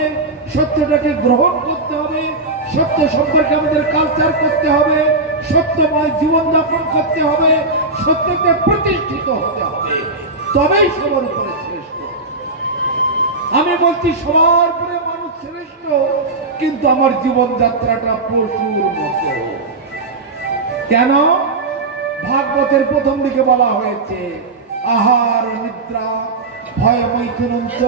সত্যটাকে গ্রহণ করতে হবে, সত্য সম্পর্কে আমাদের কালচার করতে হবে, সত্যময় জীবনযাপন করতে হবে, সত্যতে প্রতিষ্ঠিত হতে হবে, তবেই সবার উপরে শ্রেষ্ঠ। আমি বলছি সবার উপরে মানুষ শ্রেষ্ঠ, কিন্তু আমার জীবনযাত্রাটা পশুর মতো। কেন? ভাগবতের প্রথম দিকে বলা হয়েছে, আহার নিদ্রা ভয় মৈথুনন্ত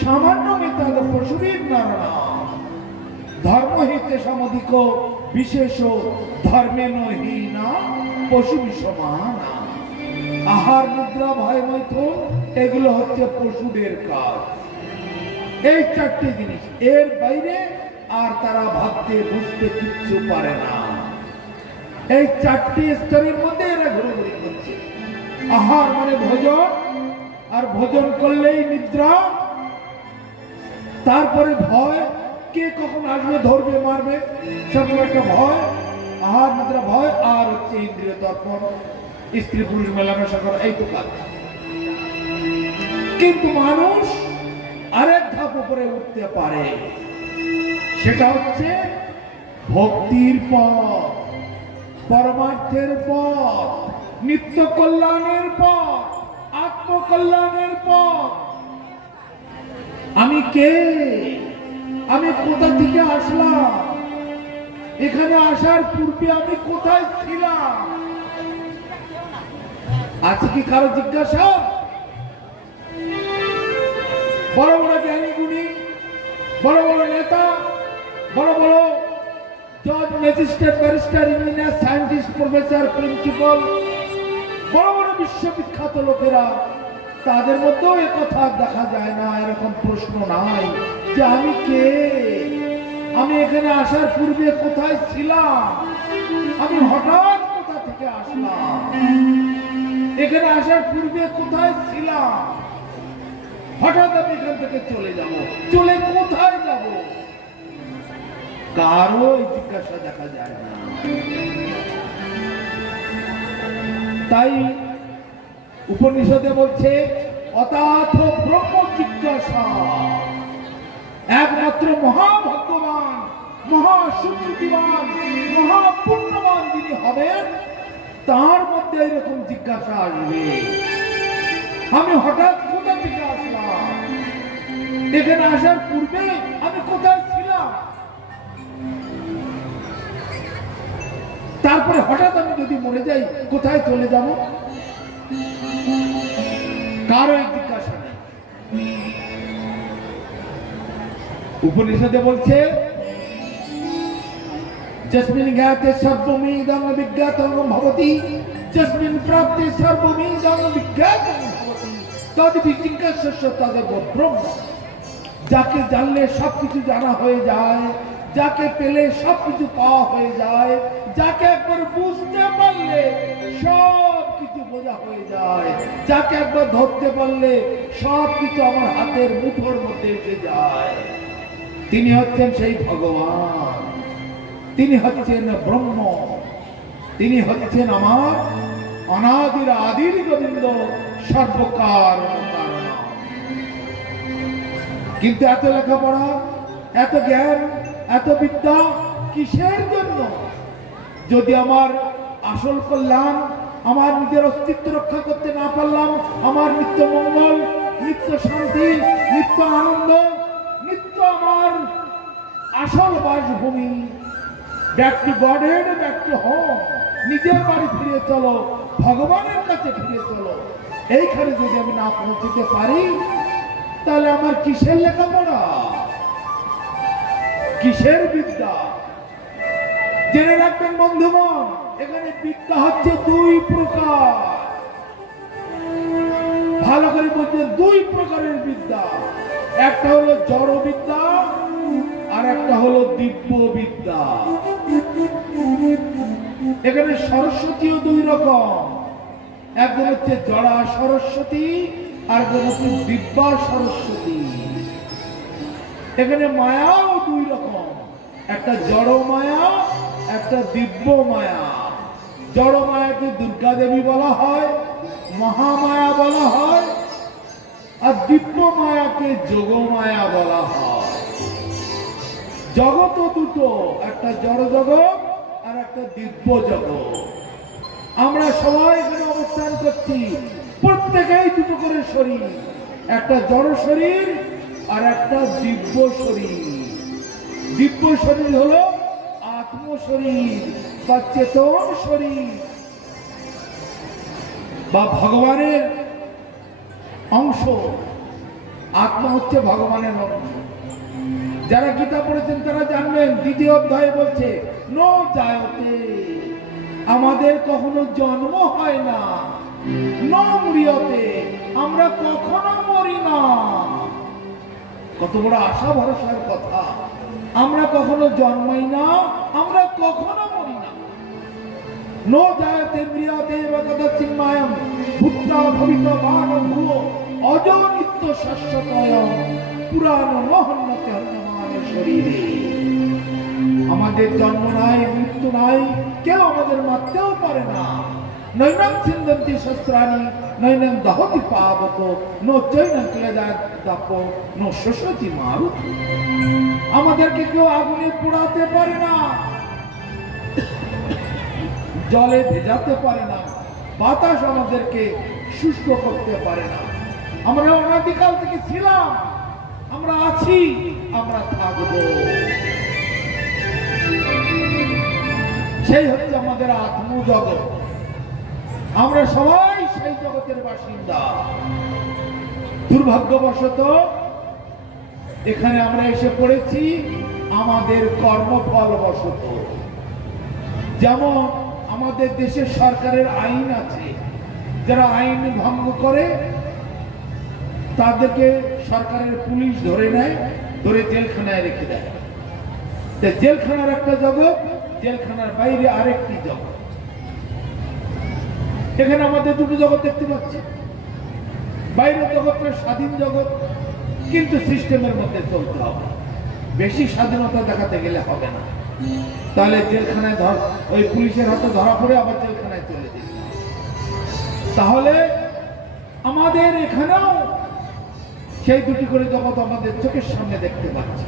সামান্য মেতাদ পশুবীর নারায়ণ ধর্ম হইতে সমধিক বিশেষ ধর্মে নহিনা পশু সমান। আহার নিদ্রা ভয় মৈথুন এগুলো হচ্ছে পশুদের কাজ। এই চারটি জিনিস, এর বাইরে আর তারা ভাবতে বুঝতে কিচ্ছু পারে না। এই চারটি স্তরের মধ্যে এরা ঘুরঘুরি করছে। আহার মানে ভোজন, আর ভোজন করলেই নিদ্রা, তারপরে ভয়, কে কখন আসবে ধরবে মারবে, সেরকম একটা ভয়, আহার নিদ্রা ভয়, আর হচ্ছে ইন্দ্রিয় তর্পণ, স্ত্রী পুরুষ মেলামেশা করা, এই তো কাজ। কিন্তু মানুষ আরেক ধাপ উপরে উঠতে পারে, সেটা হচ্ছে ভক্তির পথ, পরমার্থের পথ, নিত্য কল্যাণের পথ, আত্মকল্যাণের পথ। আমি কে? আমি কোথা থেকে আসলাম? এখানে আসার পূর্বে আমি কোথায় ছিলাম? আছে কি কারো জিজ্ঞাসা? বড় বড় জ্ঞানী গুণী, বড় বড় নেতা, বড় বড় জজ, magistrate, barrister, engineer, scientist, professor, principal, বড় বড় বিশ্ববিখ্যাত লোকেরা, তাদের মধ্যেও এ কথা দেখা যায় না, এরকম প্রশ্ন নাই যে আমি কে, আমি এখানে আসার পূর্বে কোথায় ছিলাম, আমি হঠাৎ কোথা থেকে আসলাম, এখানে আসার পূর্বে কোথায় ছিলাম, হঠাৎ আমি এখান থেকে চলে যাব, চলে কোথায় যাব, কারো এই জিজ্ঞাসা দেখা যায় না। তাই উপনিষদে বলছে অতাথ ব্রহ্ম জিজ্ঞাসা। একমাত্র মহাভাগ্যবান, মহাসুকৃতিবান, মহাপুণ্যবান যিনি হবেন, তার মধ্যে এরকম জিজ্ঞাসা আসবে, আমি হঠাৎ কোথা থেকে আসলাম, এখানে আসার পূর্বে আমি কোথায় ছিলাম, তারপরে হঠাৎ আমি যদি মরে যাই কোথায় চলে যাব, কারো জিজ্ঞাসা নেই। উপনিষদে বলছে যস্মিন জ্ঞাতে সর্বমিদং বিজ্ঞাতং ভবতি, যস্মিন প্রাপ্তে সর্বমিদং বিজ্ঞাতং ভবতি, তদ বিজিজ্ঞাস্য তদেব ব্রহ্ম। যাকে জানলে সবকিছু জানা হয়ে যায়, যাকে পেলে সবকিছু পাওয়া হয়ে যায়, যাকে একবার বুঝতে পারলে সব কিছু বোঝা হয়ে যায়, যাকে একবার ধরতে পারলে সব কিছু আমার হাতের মুঠোর মধ্যে এসে যায়। তিনি হচ্ছেন সেই ভগবান, তিনি হচ্ছেন ব্রহ্ম, তিনি হচ্ছেন আমার অনাদির আদির গোবিন্দ, সর্বকার কারণ। কিন্তু এত লেখাপড়া, এত জ্ঞান, এত বিদ্যা কিসের জন্য? যদি আমার আসল কল্যাণ, আমার নিজের অস্তিত্ব রক্ষা করতে না পারলাম, আমার নিত্য মঙ্গল, নিত্য শান্তি, নিত্য আনন্দ, নিত্য আমার আসল বাসভূমি, back to godhead, back to home, নিজের বাড়ি ফিরে চলো, ভগবানের কাছে ফিরে চলো, এইখানে যদি আমি না পৌঁছতে পারি, তাহলে আমার কিসের লেখাপড়া, কিসের বিদ্যা? জেনে রাখবেন বন্ধুগণ, এখানে বিদ্যা হচ্ছে দুই প্রকার। ভালো করে বলতে, দুই প্রকারের বিদ্যা। একটা হলো জড় বিদ্যা, আর একটা হলো দিব্য বিদ্যা। এখানে সরস্বতীও দুই রকম, একজন হচ্ছে জড়া সরস্বতী, আর একজন হচ্ছে দিব্যা সরস্বতী। এখানে মায়াও দুই রকম, একটা জড় মায়া, একটা দিব্য মায়া। জড় মায়াকে দুর্গা দেবী বলা হয়, মহামায়া বলা হয়, আর দিব্য মায়াকে যোগমায়া বলা হয়। জগৎ দুটো, একটা জড় জগৎ আর একটা দিব্য জগৎ। আমরা সবাই এখানে অবস্থান করছি, প্রত্যেকেই দুটো করে শরীর, একটা জড় শরীর আর একটা দিব্য শরীর। দিব্য শরীর হলো আত্ম শরীর বা চেতন শরীর বা ভগবানের অংশ। আত্মা হচ্ছে ভগবানের অংশ। যারা গীতা পড়েছেন তারা জানবেন, দ্বিতীয় অধ্যায়ে বলছে নো জায়তে, আমাদের কখনো জন্ম হয় না, নো মরিয়তে, আমরা কখনো মরি না। কত বড় আশা ভরসার কথা! আমরা কখনো জন্মাই না, আমরা কখনো মরি না। নো জায়তে মৃয়তে বদচিন্ময়ম ভূত্রা ভবিত মান ভুব অজর নিত্য শাশ্বতয়ম পুরাণ নহন্যতে হন্যমান শরীরে। আমাদের জন্ম নাই, মৃত্যু নাই, কেউ আমাদের মারতেও পারে না। নৈনম ছিন্দন্তি শস্ত্রাণি নৈনম দহতি পাবক নো চৈনম ক্লেদাপ নো শোষতি মারুত। আমাদেরকে কেউ আগুনে পোড়াতে পারে না, জলে ভেজাতে পারে না, বাতাস আমাদেরকে শুষ্ক করতে পারে না। আমরা অনাদিকাল থেকে ছিলাম, আমরা আছি, আমরা থাকব। সেই হচ্ছে আমাদের আত্মজগৎ। আমরা সবাই সেই জগতের বাসিন্দা। দুর্ভাগ্যবশত এখানে আমরা এসে পড়েছি আমাদের কর্মফল বশত। যেমন আমাদের দেশের সরকারের আইন আছে, যারা আইন ভঙ্গ করে তাদেরকে সরকারের পুলিশ ধরে নেয়, ধরে জেলখানায় রেখে দেয়। জেলখানার একটা জগৎ, জেলখানার বাইরে আরেকটি জগৎ। এখানে আমাদের দুটো জগৎ দেখতে পাচ্ছি। বাইরের জগৎটা স্বাধীন জগৎ, কিন্তু সিস্টেমের মধ্যে চলতে হবে। বেশি স্বাধীনতা দেখাতে গেলে হবে না, তাহলে জেলখানায় ওই পুলিশের হাতে ধরা পড়ে আবার জেলখানায় চলে যেতে। তাহলে আমাদের এখানেও সেই দুটি করে জগৎ আমাদের চোখের সামনে দেখতে পাচ্ছি।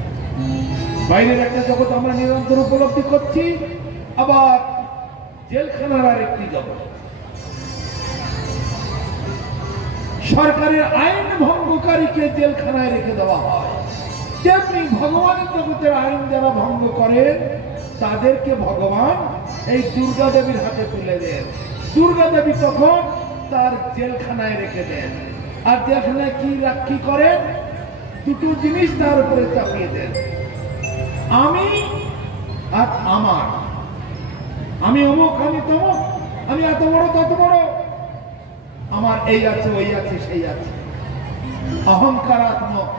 বাইরের একটা জগৎ আমরা নিরন্তর উপলব্ধি করছি, আবার জেলখানার আর একটি জগৎ। সরকারের আইন ভঙ্গকারীকে জেলখানায় রেখে দেওয়া হয়, তেমনি ভগবানের জগতের আইন যারা ভঙ্গ করে তাদেরকে ভগবান এই দুর্গা দেবীর হাতে তুলে দেন। দুর্গা দেবী তখন তার জেলখানায় রেখে দেন, আর জেলখানায় কি করেন? দুটো জিনিস তার উপরে চাপিয়ে দেন, আমি আর আমার। আমি অমুক, আমি তমুক, আমি এত বড় তত বড়, আমার এই আছে, ওই আছে, সেই আছে। অহংকারাত্মক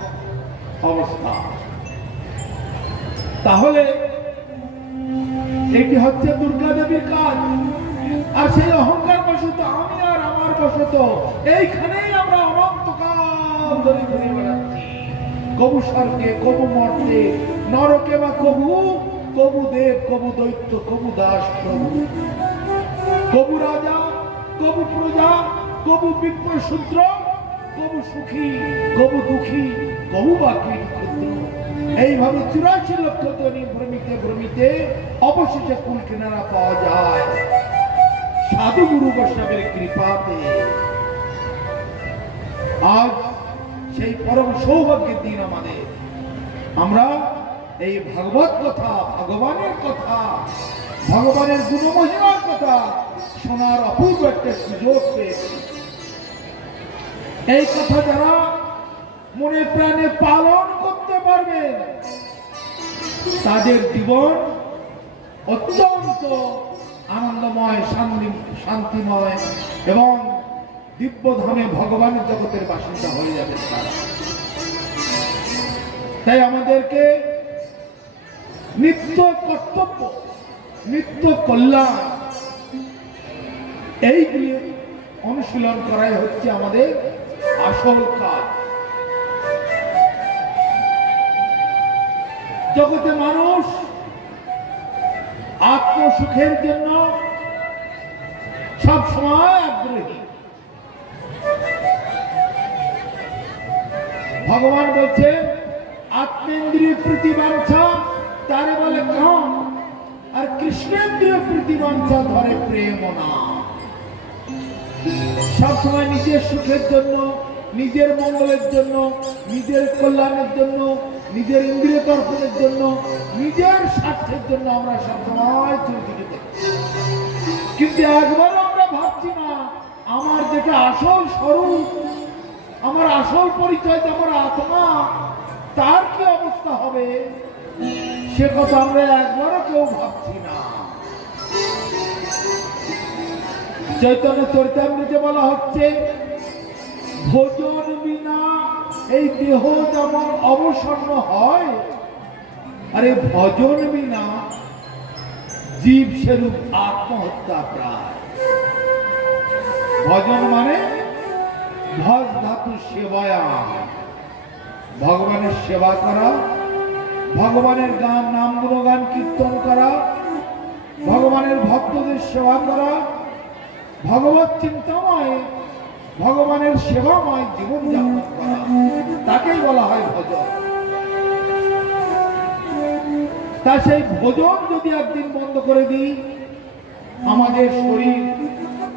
অবস্থা। তাহলে এটি হচ্ছে দুর্গা দেবীর কাজ। আর সেই অহংকার বশত আমি আর আমার বশত এইখানেই আমরা অনন্তকাল ধরে ঘুরে বেড়াচ্ছি। কবু স্বর্গে, কবু মর্তে, নরকে বা কবু দেব, কবু দৈত্য, কবু দাস প্রভু, কবু রাজা, কবু প্রজা, কবু বিপ্রশূদ্র, কবু সুখী, কবু দুঃখী, কবু বা ক্ষুদ্র। এইভাবে 84 লক্ষ তনি ভ্রমিতে ভ্রমিতে অবশেষে কুল কিনারা পাওয়া যায় সাধু গুরু বৈষ্ণবের কৃপাতে। আজ সেই পরম সৌভাগ্যের দিন আমাদের। আমরা এই ভাগবত কথা, ভগবানের কথা, ভগবানের গুণমহিমার কথা শোনার অপূর্ব একটা সুযোগ পেয়েছি। এই কথা যারা মনে প্রাণে পালন করতে পারবে তাদের জীবন অত্যন্ত আনন্দময়, শান্তিময় এবং দিব্যধামে ভগবানের জগতের বাসিন্দা হয়ে যাবে তারা। তাই আমাদেরকে নিত্য কর্তব্য, নিত্য কল্যাণ এইগুলি অনুশীলন করাই হচ্ছে আমাদের আসল কাজ। জগতে মানুষ আত্মসুখের জন্য সব সময় আগ্রহী। ভগবান বলছে আত্মেন্দ্রিয় প্রতিবাঞ্ছা তারে বলে কাম, আর কৃষ্ণেন্দ্রিয় প্রতিবাঞ্ছা ধরে প্রেম না। সবসময় নিজের সুখের জন্য, নিজের মঙ্গলের জন্য, নিজের কল্যাণের জন্য, নিজের ইন্দ্রিয় তর্পণের জন্য, নিজের স্বার্থের জন্য আমরা সবসময় চলতে থাকি। কিন্তু একবারও আমরা ভাবছি না আমার যেটা আসল স্বরূপ, আমার আসল পরিচয়, আমার আত্মা, তার কি অবস্থা হবে সে কথা আমরা একবারও কেউ ভাবছি না। চৈতন্য চরিতামৃতে বলা হচ্ছে ভোজন বিনা এই দেহ যেমন অবসন্ন হয়, আর এই ভজন বিনা জীব স্বরূপ আত্মহত্যা প্রায়। ভজন মানে ভজ ধাতু সেবায়া, ভগবানের সেবা করা, ভগবানের গান নাম গুণগান কীর্তন করা, ভগবানের ভক্তদের সেবা করা, ভগবত চিন্তাময়, ভগবানের সেবাময় জীবন যাপন করা, তাকেই বলা হয় ভজন। তা সেই ভজন যদি একদিন বন্ধ করে দিই, আমাদের শরীর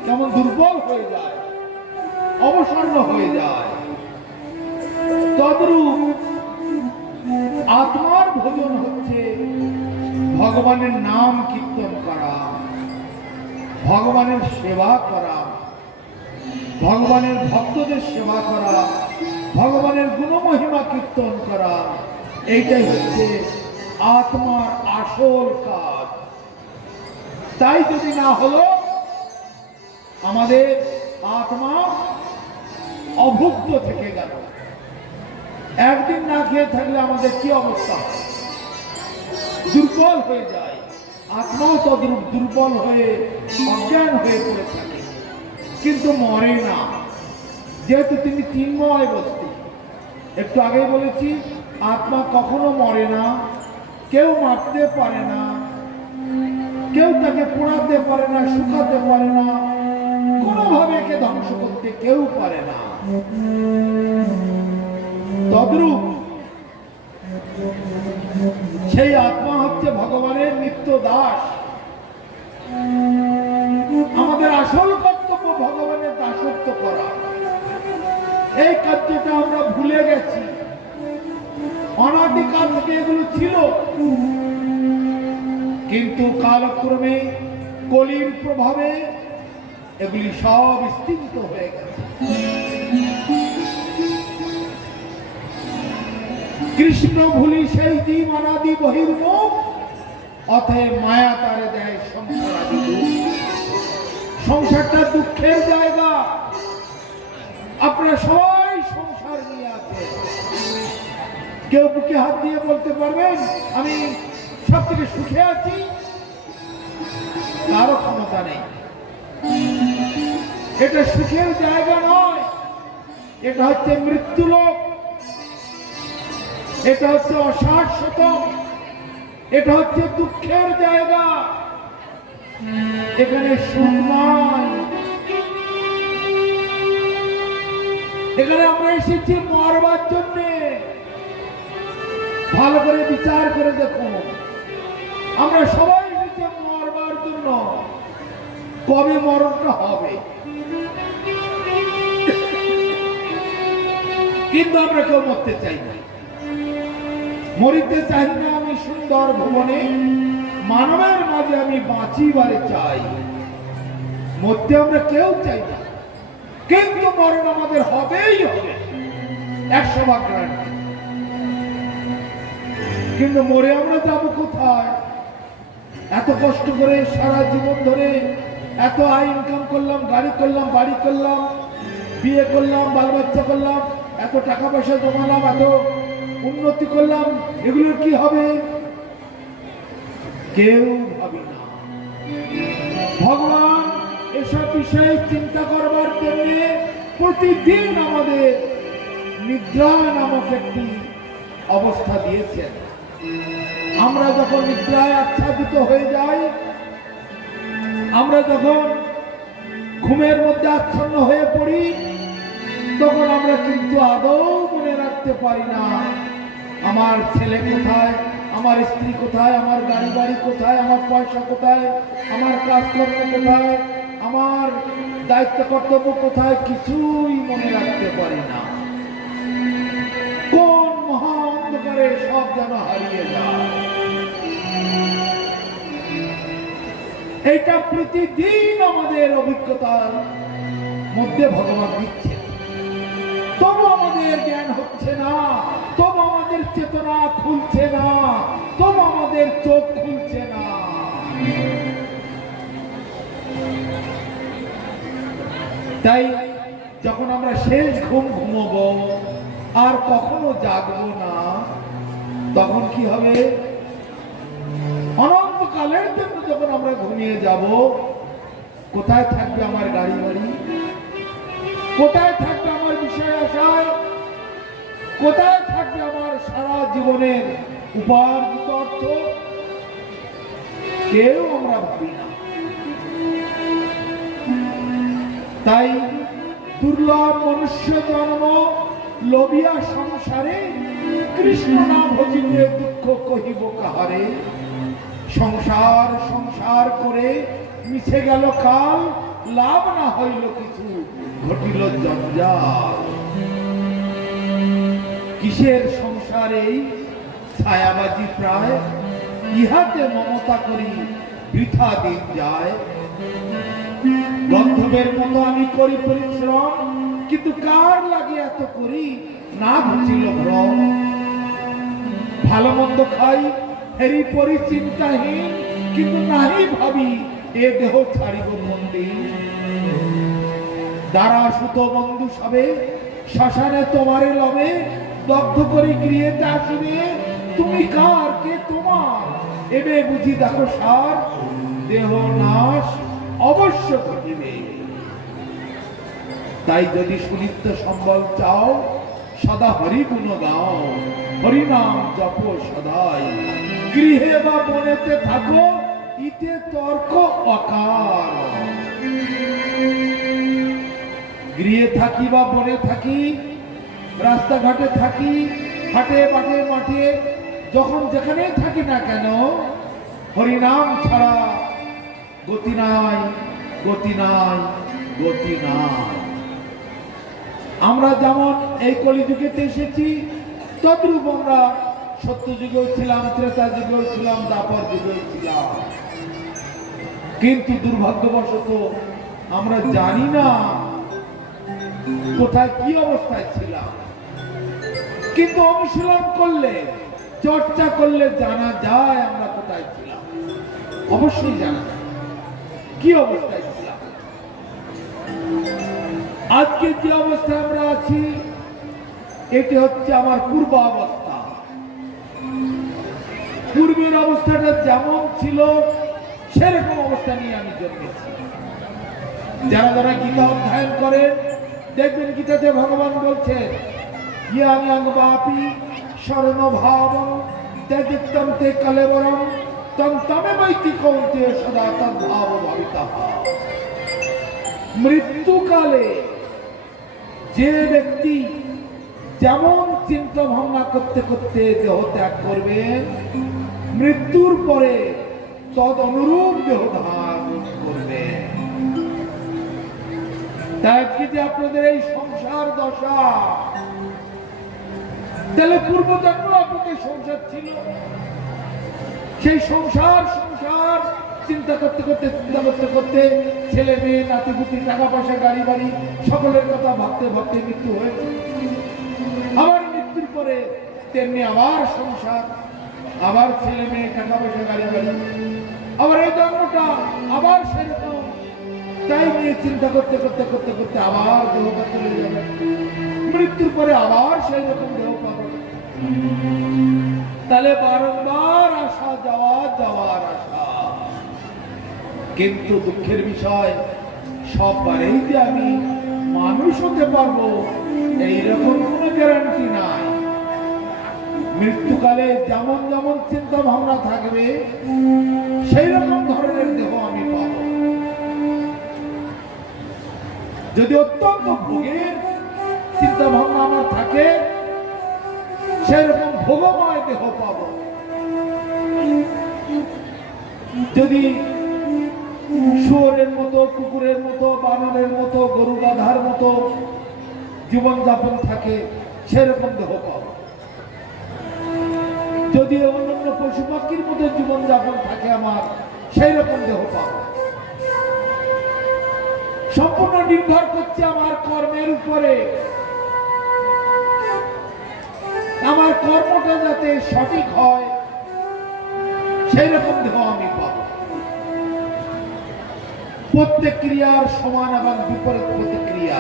কেমন দুর্বল হয়ে যায়, অবসন্ন হয়ে যায়। তদ্রূপ আত্মার ভজন হচ্ছে ভগবানের নাম কীর্তন করা, ভগবানের সেবা করা, ভগবানের ভক্তদের সেবা করা, ভগবানের গুণমহিমা কীর্তন করা। এইটাই হচ্ছে আত্মার আসল কাজ। তাই যদি না হলো আমাদের আত্মা অভুক্ত থেকে গেল। একদিন না খেয়ে থাকলে আমাদের কি অবস্থা হয়? দুর্বল হয়ে যায়। আত্মাও তদ্রূপ দুর্বল হয়ে অজ্ঞান হয়ে পড়ে থাকে, কিন্তু মরে না, যেহেতু তিনি চিন্ময় বস্তু। একটু আগে বলেছি আত্মা কখনো মরে না, কেউ মারতে পারে না, কেউ তাকে পোড়াতে পারে না, শুকাতে পারে না, কোনোভাবে একে ধ্বংস করতে কেউ পারে না। তদ্রূপ সেই আত্মা হচ্ছে ভগবানের নিত্য দাস। আমাদের আসল কর্তব্য ভগবানের দাসত্ব করা। এই কার্যটা আমরা ভুলে গেছি। অনাদিকাল থেকে এগুলো ছিল, কিন্তু কালক্রমে কলির প্রভাবে এগুলি সব স্থিত হয়ে গেছে। কৃষ্ণ ভুলি সেই জীব অনাদি বহির্মুখ, অতএব মায়া তারে দেয় সংসার আদি দুঃখ। সংসারটা দুঃখের জায়গা। আপনারা সবাই সংসার নিয়ে আছেন। কেউ বুকে হাত দিয়ে বলতে পারবেন আমি সব থেকে সুখে আছি? কারো ক্ষমতা নেই। এটা সুখের জায়গা নয়, এটা হচ্ছে মৃত্যুলোক, এটা হচ্ছে অশাশ্বত, এটা হচ্ছে দুঃখের জায়গা। এখানে সুখ নয়, এখানে আমরা এসেছি মরবার জন্য। ভালো করে বিচার করে দেখুন, আমরা সবাই এসেছি মরবার জন্য। কবে মরণটা হবে কিন্তু আমরা কেউ মরতে চাই না, মরিতে চাই না। আমি সুন্দর ভুবনে মানবের মাঝে আমি বাঁচিবারে চাই, মরতে আমরা কেউ চাই না, কিন্তু মরণ আমাদের হবেই হবে, 100 গ্যারান্টি। কিন্তু মরে আমরা যাবো কোথায়? এত কষ্ট করে সারা জীবন ধরে এত আয় ইনকাম করলাম, গাড়ি করলাম, বাড়ি করলাম, বিয়ে করলাম, বাল বাচ্চা করলাম, এত টাকা পয়সা জমালাম, এত উন্নতি করলাম, এগুলোর কি হবে? কেউ ভাবি না। ভগবান এসব বিষয়ে চিন্তা করবার জন্য প্রতিদিন আমাদের নিদ্রা নামক একটি অবস্থা দিয়েছেন। আমরা যখন নিদ্রায় আচ্ছাদিত হয়ে যাই, আমরা যখন ঘুমের মধ্যে আচ্ছন্ন হয়ে পড়ি, তখন আমরা কিন্তু আদৌ মনে রাখতে পারি না আমার ছেলে কোথায়, আমার স্ত্রী কোথায়, আমার গাড়ি বাড়ি কোথায়, আমার পয়সা কোথায়, আমার কাজকর্ম কোথায়, আমার দায়িত্ব কর্তব্য কোথায়, কিছুই মনে রাখতে পারি না। কোন মহা অন্ধকারে সব যেন হারিয়ে যায়। এটা প্রতিদিন আমাদের অভিজ্ঞতার মধ্যে ভগবান দিচ্ছে, তবু আমাদের জ্ঞান হচ্ছে না, তবু আমাদের চেতনা খুলছে না, তবু আমাদের চোখ খুলছে না। তাই যখন আমরা শেষ ঘুম ঘুমবো আর কখনো জাগবো না, তখন কি হবে? অনন্তকালের জন্য যখন আমরা ঘুমিয়ে যাব, কোথায় থাকবে আমার গাড়ি বাড়ি, কোথায় থাকবে আমার বিষয় আশায়, কোথায় থাকবে আমার সারা জীবনের উপার্জিত অর্থ? কেউ আমরা ভাবি না। তাই দুর্লভ মনুষ্য জন্ম লোভিয়া সংসারে, কৃষ্ণ না ভজিলে দুঃখ কহিব কাহারে। সংসার সংসার করে মিছে গেল কাল, লাভ না হইল কিছু, ঘটিল জঞ্জাল। কিসের সংসারে ছায়াবাজি প্রায়, ইহাতে মমতা করি বৃথা দিন যায়। গন্ধবের মতো আমি করি পরিশ্রম, কিন্তু কার লাগে এত করি না বুঝিল ভ্রম। ভালো মন্দ খাই হেরি পরিচিন্তাহীন, কিন্তু নাহি ভাবি এ দেহ ছাড়িব মন্দির। দ্বারা সুত বন্ধু সবে শ্মশানে তোমারে লবে, দগ্ধ করি গৃহেতে আসিবে। তুমি কার, কে তোমার, এবে বুঝি দেখো সার। দেহ নাশ অবশ্য ঘটিবে। তাই যদি সুনিত্য সম্বল চাও, সদা হরি গুণ গাও, হরি নাম জপ সদাই। গৃহে বা বনেতে থাকো, ইতে তর্ক অকার। গৃহে থাকি বা বনে থাকি, রাস্তাঘাটে থাকি, হাটে বাটে মাঠে, যখন যেখানেই থাকি না কেন, হরিনাম ছাড়া গতি নাই, গতি নাই, গতি নাই। আমরা যেমন এই কলিযুগেতে এসেছি, তদ্রূপ আমরা সত্য যুগেও ছিলাম, ত্রেতা যুগেও ছিলাম, দ্বাপর যুগেও ছিলাম। কিন্তু দুর্ভাগ্যবশত আমরা জানি না কোথায় কি অবস্থায় ছিলাম। কিন্তু অনুশীলন করলে, চর্চা করলে জানা যায় আমরা কোথায় ছিলাম। অবশ্যই জানা যায় কি অবস্থায় ছিলাম। আজকে যে অবস্থায় আমরা আছি, এটি হচ্ছে আমার পূর্ব অবস্থা। পূর্বের অবস্থাটা যেমন ছিল সেরকম অবস্থা নিয়ে আমি জন্মেছি। যারা যারা গীতা অধ্যয়ন করেন দেখবেন গীতাতে ভগবান বলছেন ইয়াং বাপি শরণ ভাবম ত্যাজিতম তে কলেবরম তম তমে বৈতি কৌন্তে সদা তদ্ভাব ভাবিতঃ। মৃত্যুকালে যে ব্যক্তি যেমন চিন্তা ভাবনা করতে করতে দেহ ত্যাগ করবেন, মৃত্যুর পরে তদ অনুরূপ দেহ ধারণ করবেন। তাই যে আপনাদের এই সংসার দশা, তাহলে পূর্বজন্ম আপনাদের সংসার ছিল, সেই সংসার চিন্তা করতে করতে ছেলে মেয়ে নাতিপুতি টাকা পয়সা গাড়ি বাড়ি সকলের কথা ভাবতে ভাবতে মৃত্যু হয়েছে। আবার মৃত্যুর পরে তেমনি আবার সংসার, আবার ছেলে মেয়ে টাকা পয়সা গাড়ি বাড়ি, আবার এই জন্মটা আবার সেরকম, তাই নিয়ে চিন্তা করতে আবার দেহটা চলে যাবে, মৃত্যুর পরে আবার সেই রকম দেহ পাবে। তাহলে বারংবার আসা যাওয়ার আশা। কিন্তু দুঃখের বিষয়, সববারেই যে আমি মানুষ হতে পারবো এইরকম কোনো গ্যারান্টি নাই। মৃত্যুকালে যেমন যেমন চিন্তা ভাবনা থাকবে সেই রকম ধরনের দেহ আমি পাবো। যদি অত্যন্ত ভোগের চিন্তা ভাবনা আমার থাকে, সেই রকম ভোগময় দেহ পাব। যদি শুয়োরের মতো, কুকুরের মতো, বানরের মতো, গরু গাধার মতো জীবনযাপন থাকে, সেরকম দেহ পাব। যদি অন্যান্য পশু পাখির মতো জীবনযাপন থাকে আমার, সেই রকম দেহ পাব। সম্পূর্ণ নির্ভর করছে আমার কর্মের উপরে। আমার কর্মটা যাতে সঠিক হয়, সেই রকম দেহ আমি পাব। প্রত্যেক ক্রিয়ার সমান এবং বিপরীত প্রতিক্রিয়া।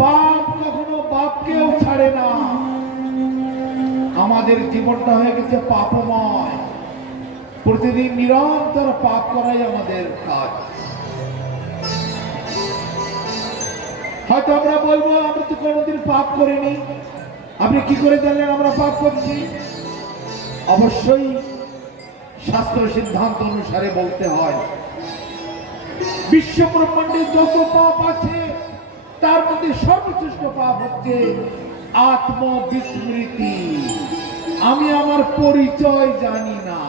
পাপ কখনো বাপকেও ছাড়ে না। আমাদের জীবনটা হয়ে গেছে পাপময়, প্রতিদিন নিরন্তর পাপ করাই আমাদের কাজ। হয়তো আমরা বলবো আমি তো কোনোদিন পাপ করিনি, আপনি কি করে জানলেন আমরা পাপ করছি? অবশ্যই শাস্ত্র সিদ্ধান্ত অনুসারে বলতে হয়। বিশ্ব ব্রহ্মাণ্ডে যত পাপ আছে তার মধ্যে সর্বশ্রেষ্ঠ পাপ হচ্ছে আত্মবিস্মৃতি। আমি আমার পরিচয় জানি না,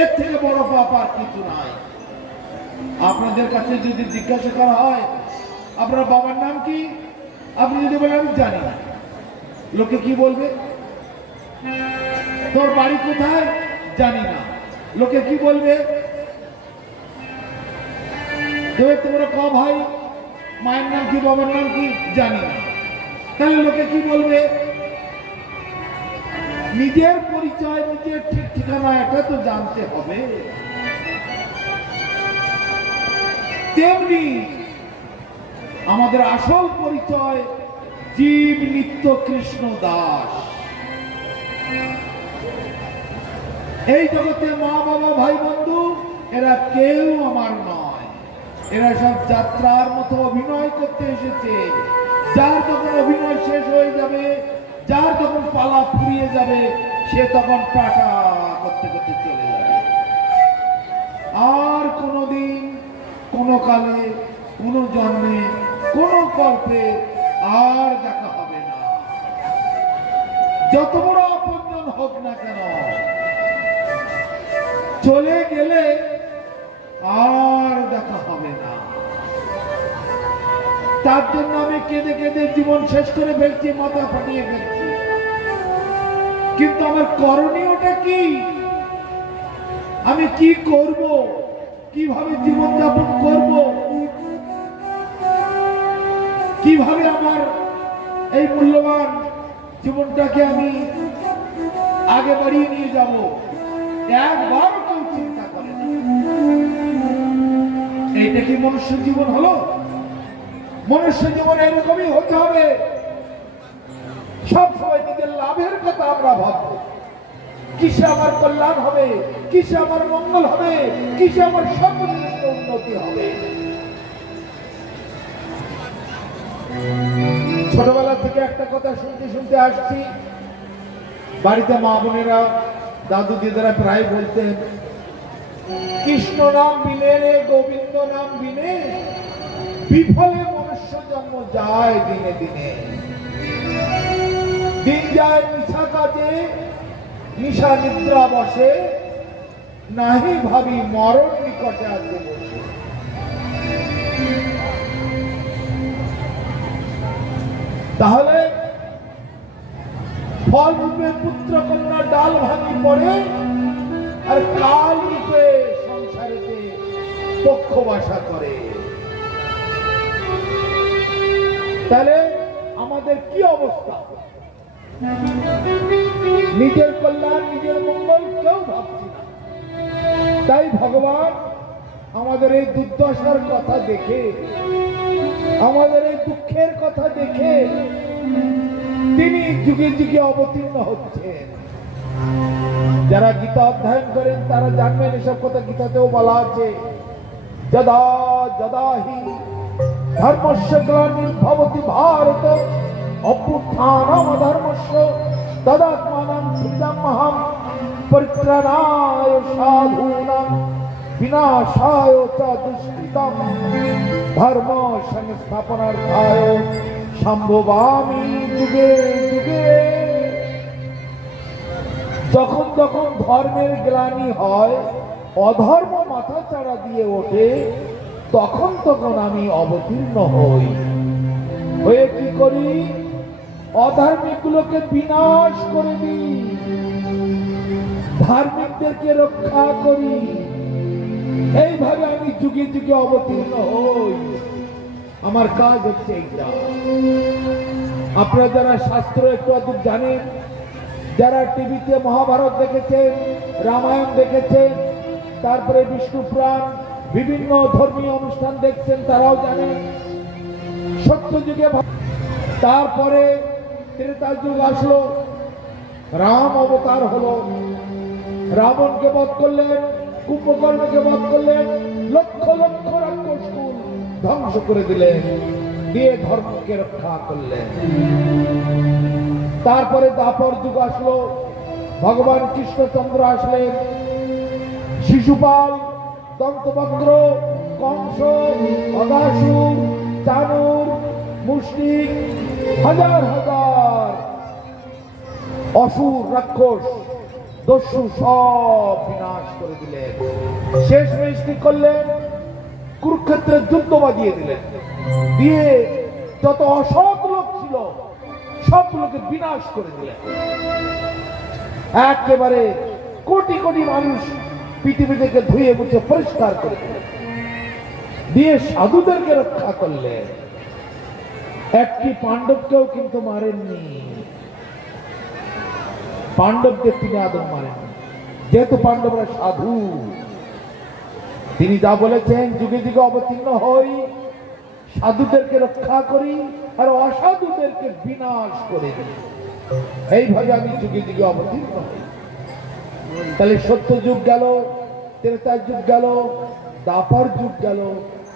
এর থেকে বড় পাপ আর কিছু নাই। আপনাদের কাছে যদি জিজ্ঞাসা করা হয় আপনার বাবার নাম কি, আপনি যদি বলেন আমি জানি না, লোকে কি বলবে? তোর বাড়ি কোথায়? জানি না, লোকে কি বলবে? তোমরা ক ভাই, মায়ের নাম কি, বাবার নাম কি? জানি না, তাহলে লোকে কি বলবে? নিজের পরিচয়, নিজের ঠিক ঠিকানা এটা তো জানতে হবে। তেমনি আমাদের আসল পরিচয় জীব নিত্য কৃষ্ণ দাস। এই জগতে মা বাবা ভাই বন্ধু এরা কেউ আমার নয়, এরা সব যাত্রার মতো অভিনয় করতে এসেছে। যার যখন অভিনয় শেষ হয়ে যাবে, যার যখন পালা ফুরিয়ে যাবে, সে তখন টাটা করতে করতে চলে যাবে। আর কোনোদিন, কোনো কালে, কোনো জন্মে, কোনো কল্পে আর দেখা হবে না। যত বড় আপনজন হোক না কেন, চলে গেলে আর দেখা হবে না। তার জন্য আমি কেঁদে কেঁদে জীবন শেষ করে ফেলছি, মাথা ফাটিয়ে ফেলছি। কিন্তু আমার করণীয়টা কি? আমি কি করব? কিভাবে জীবন যাপন করব? কিভাবে আমার এই মূল্যবান জীবনটাকে আমি আগে বাড়িয়ে নিয়ে যাব? একবার কেউ চিন্তা করে না। এইটা কি মনুষ্য জীবন হলো? মনুষ্য জীবন এরকমই হতে হবে। সব সময় নিজের লাভের কথা আমরা ভাববো, কিসে আমার কল্যাণ হবে, কিসে আমার মঙ্গল হবে, কিসে আমার সর্বনিম্ন উন্নতি হবে। ছোটবেলা থেকে একটা কথা শুনতে শুনতে আসছি, বাড়িতে মা বোনেরা দাদু দিদারা প্রায় বলতেন, কৃষ্ণ নাম বিনে রে গোবিন্দ নাম বিনে বিফলে মনুষ্য জন্ম যায় দিনে দিনে। দিন যায় নিশা কাজে, নিশা নিদ্রা বসে, নাহি ভাবি মরণ নিকটে আছে বসে। তাহলে ফল রূপে পুত্র কন্যা ডাল ভাঙি পড়ে, আর কাল রূপে সংসারেতে পক্ষ বাসা করে। তাহলে আমাদের কি অবস্থা? নিজের কল্যাণ নিজের মঙ্গল কেউ ভাবছি না। তাই ভগবান আমাদের এই দুর্দশার কথা দেখে, আমাদের এই দুঃখের কথা দেখে তিনি যুগে যুগে অবতীর্ণ হচ্ছেন। যারা গীতা অধ্যয়ন করেন তারা জানবেন এসব কথা গীতাতেও বলা আছে, যদা যদা হি ধর্মস্য গ্লানির্ভবতি ভারত অভ্যুত্থানম অধর্মস্য তদাত্মানাং সৃজাম্যহং পরিত্রাণায় সাধূনাং বিনাশায় চ দুষ্কৃতম ধর্ম সংস্থাপনার্থায় সম্ভবামি যুগে যুগে। যখন যখন ধর্মের গ্লানি হয়, অধর্ম মাথা চাড়া দিয়ে ওঠে, তখন তখন আমি অবতীর্ণ হই। হয়ে কি করি? অধার্মিকগুলোকে বিনাশ করে দিই, ধার্মিকদেরকে রক্ষা করি। এইভাবে আমি যুগে যুগে অবতীর্ণ হই। আমার কাজ হচ্ছে এইটা। আপনারা যারা শাস্ত্র একটু আধটু জানেন, যারা টিভিতে মহাভারত দেখেছেন, রামায়ণ দেখেছেন, তারপরে বিষ্ণু পুরাণ, বিভিন্ন ধর্মীয় অনুষ্ঠান দেখছেন, তারাও জানেন সত্য যুগে। তারপরে ত্রেতা যুগ আসলো, রাম অবতার হলো, রাবণকে বধ করলেন, কুম্ভকর্ণকে বধ করলেন, লক্ষ লক্ষ রাক্ষসকুল ধ্বংস করে দিলেন, দিয়ে ধর্মকে রক্ষা করলেন। তারপরে দ্বাপর যুগ আসলো, ভগবান কৃষ্ণচন্দ্র আসলেন, শিশুপাল, দন্তবক্র, কংস, অগাসুর, চানুর, মুষ্টিক, হাজার হাজার অসুর রাক্ষস দস্যু সব বিনাশ করে দিলেন। শেষ মেশ কি করলেন? কুরুক্ষেত্রের যুদ্ধ বাজিয়ে দিলেন, দিয়ে যত অসৎ লোক ছিল সবগুলোকে বিনাশ করে দিলেন। একেবারে কোটি কোটি মানুষ পৃথিবী থেকে ধুয়ে মুছে পরিষ্কার করে দিলেন, দিয়ে সাধুদেরকে রক্ষা করলেন। একটি পাণ্ডবকেও কিন্তু মারেননি, পাণ্ডবকে তিনি আদৌ মারেননি, যেহেতু পাণ্ডবরা সাধু। তিনি যা বলেছেন, যুগে যুগে অবতীর্ণ হই, সাধুদেরকে রক্ষা করি আর অসাধুদেরকে বিনাশ করে দিই। এইভাবে আমি যুগে যুগে অবতীর্ণ হই। তাহলে সত্য যুগ গেল, ত্রেতা যুগ গেল, দ্বাপর যুগ গেল,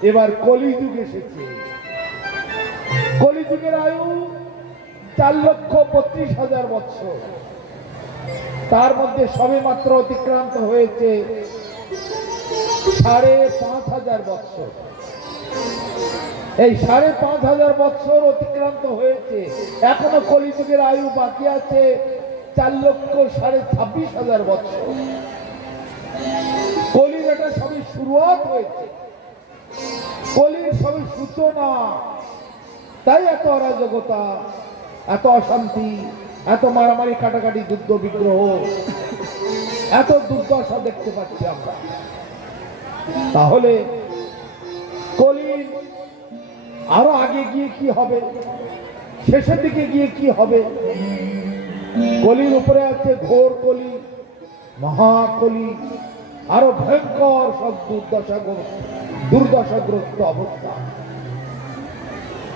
এবার কলি যুগ এসেছে। কলি যুগের আয়ু 4,32,000 বৎসর। তার মধ্যে সবে মাত্র অতিক্রান্ত হয়েছে 5,500 বৎসর। এই 5,500 বৎসর অতিক্রান্ত হয়েছে, এখনো কলিযুগের আয়ু বাকি আছে 4,26,000 বৎসর। কলির এটা সবে শুরুয়াত হয়েছে, কলির সবে সূচনা। তাই এত অরাজকতা, এত অশান্তি, এত মারামারি, কাটাকাটি, যুদ্ধ বিগ্রহ, এত দুর্দশা দেখতে পাচ্ছি আমরা। তাহলে কলির আরো আগে গিয়ে কি হবে, শেষের দিকে গিয়ে কি হবে? কলির উপরে আছে ঘোর কলি, মহাকলি, আরো ভয়ঙ্কর সব দুর্দশাগ্রস্ত অবস্থা।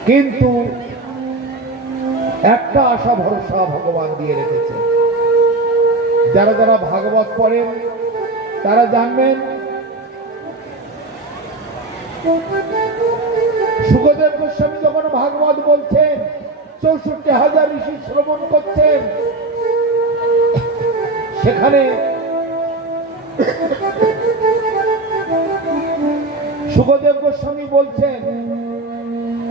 কিন্তু একটা আশা ভরসা ভগবান দিয়ে রেখেছে, যারা যারা ভাগবত পড়েন তারা জানবেন সুখদেব গোস্বামী যখন ভাগবত বলছেন 64,000 ঋষি শ্রবণ করছেন, সেখানে সুখদেব গোস্বামী বলছেন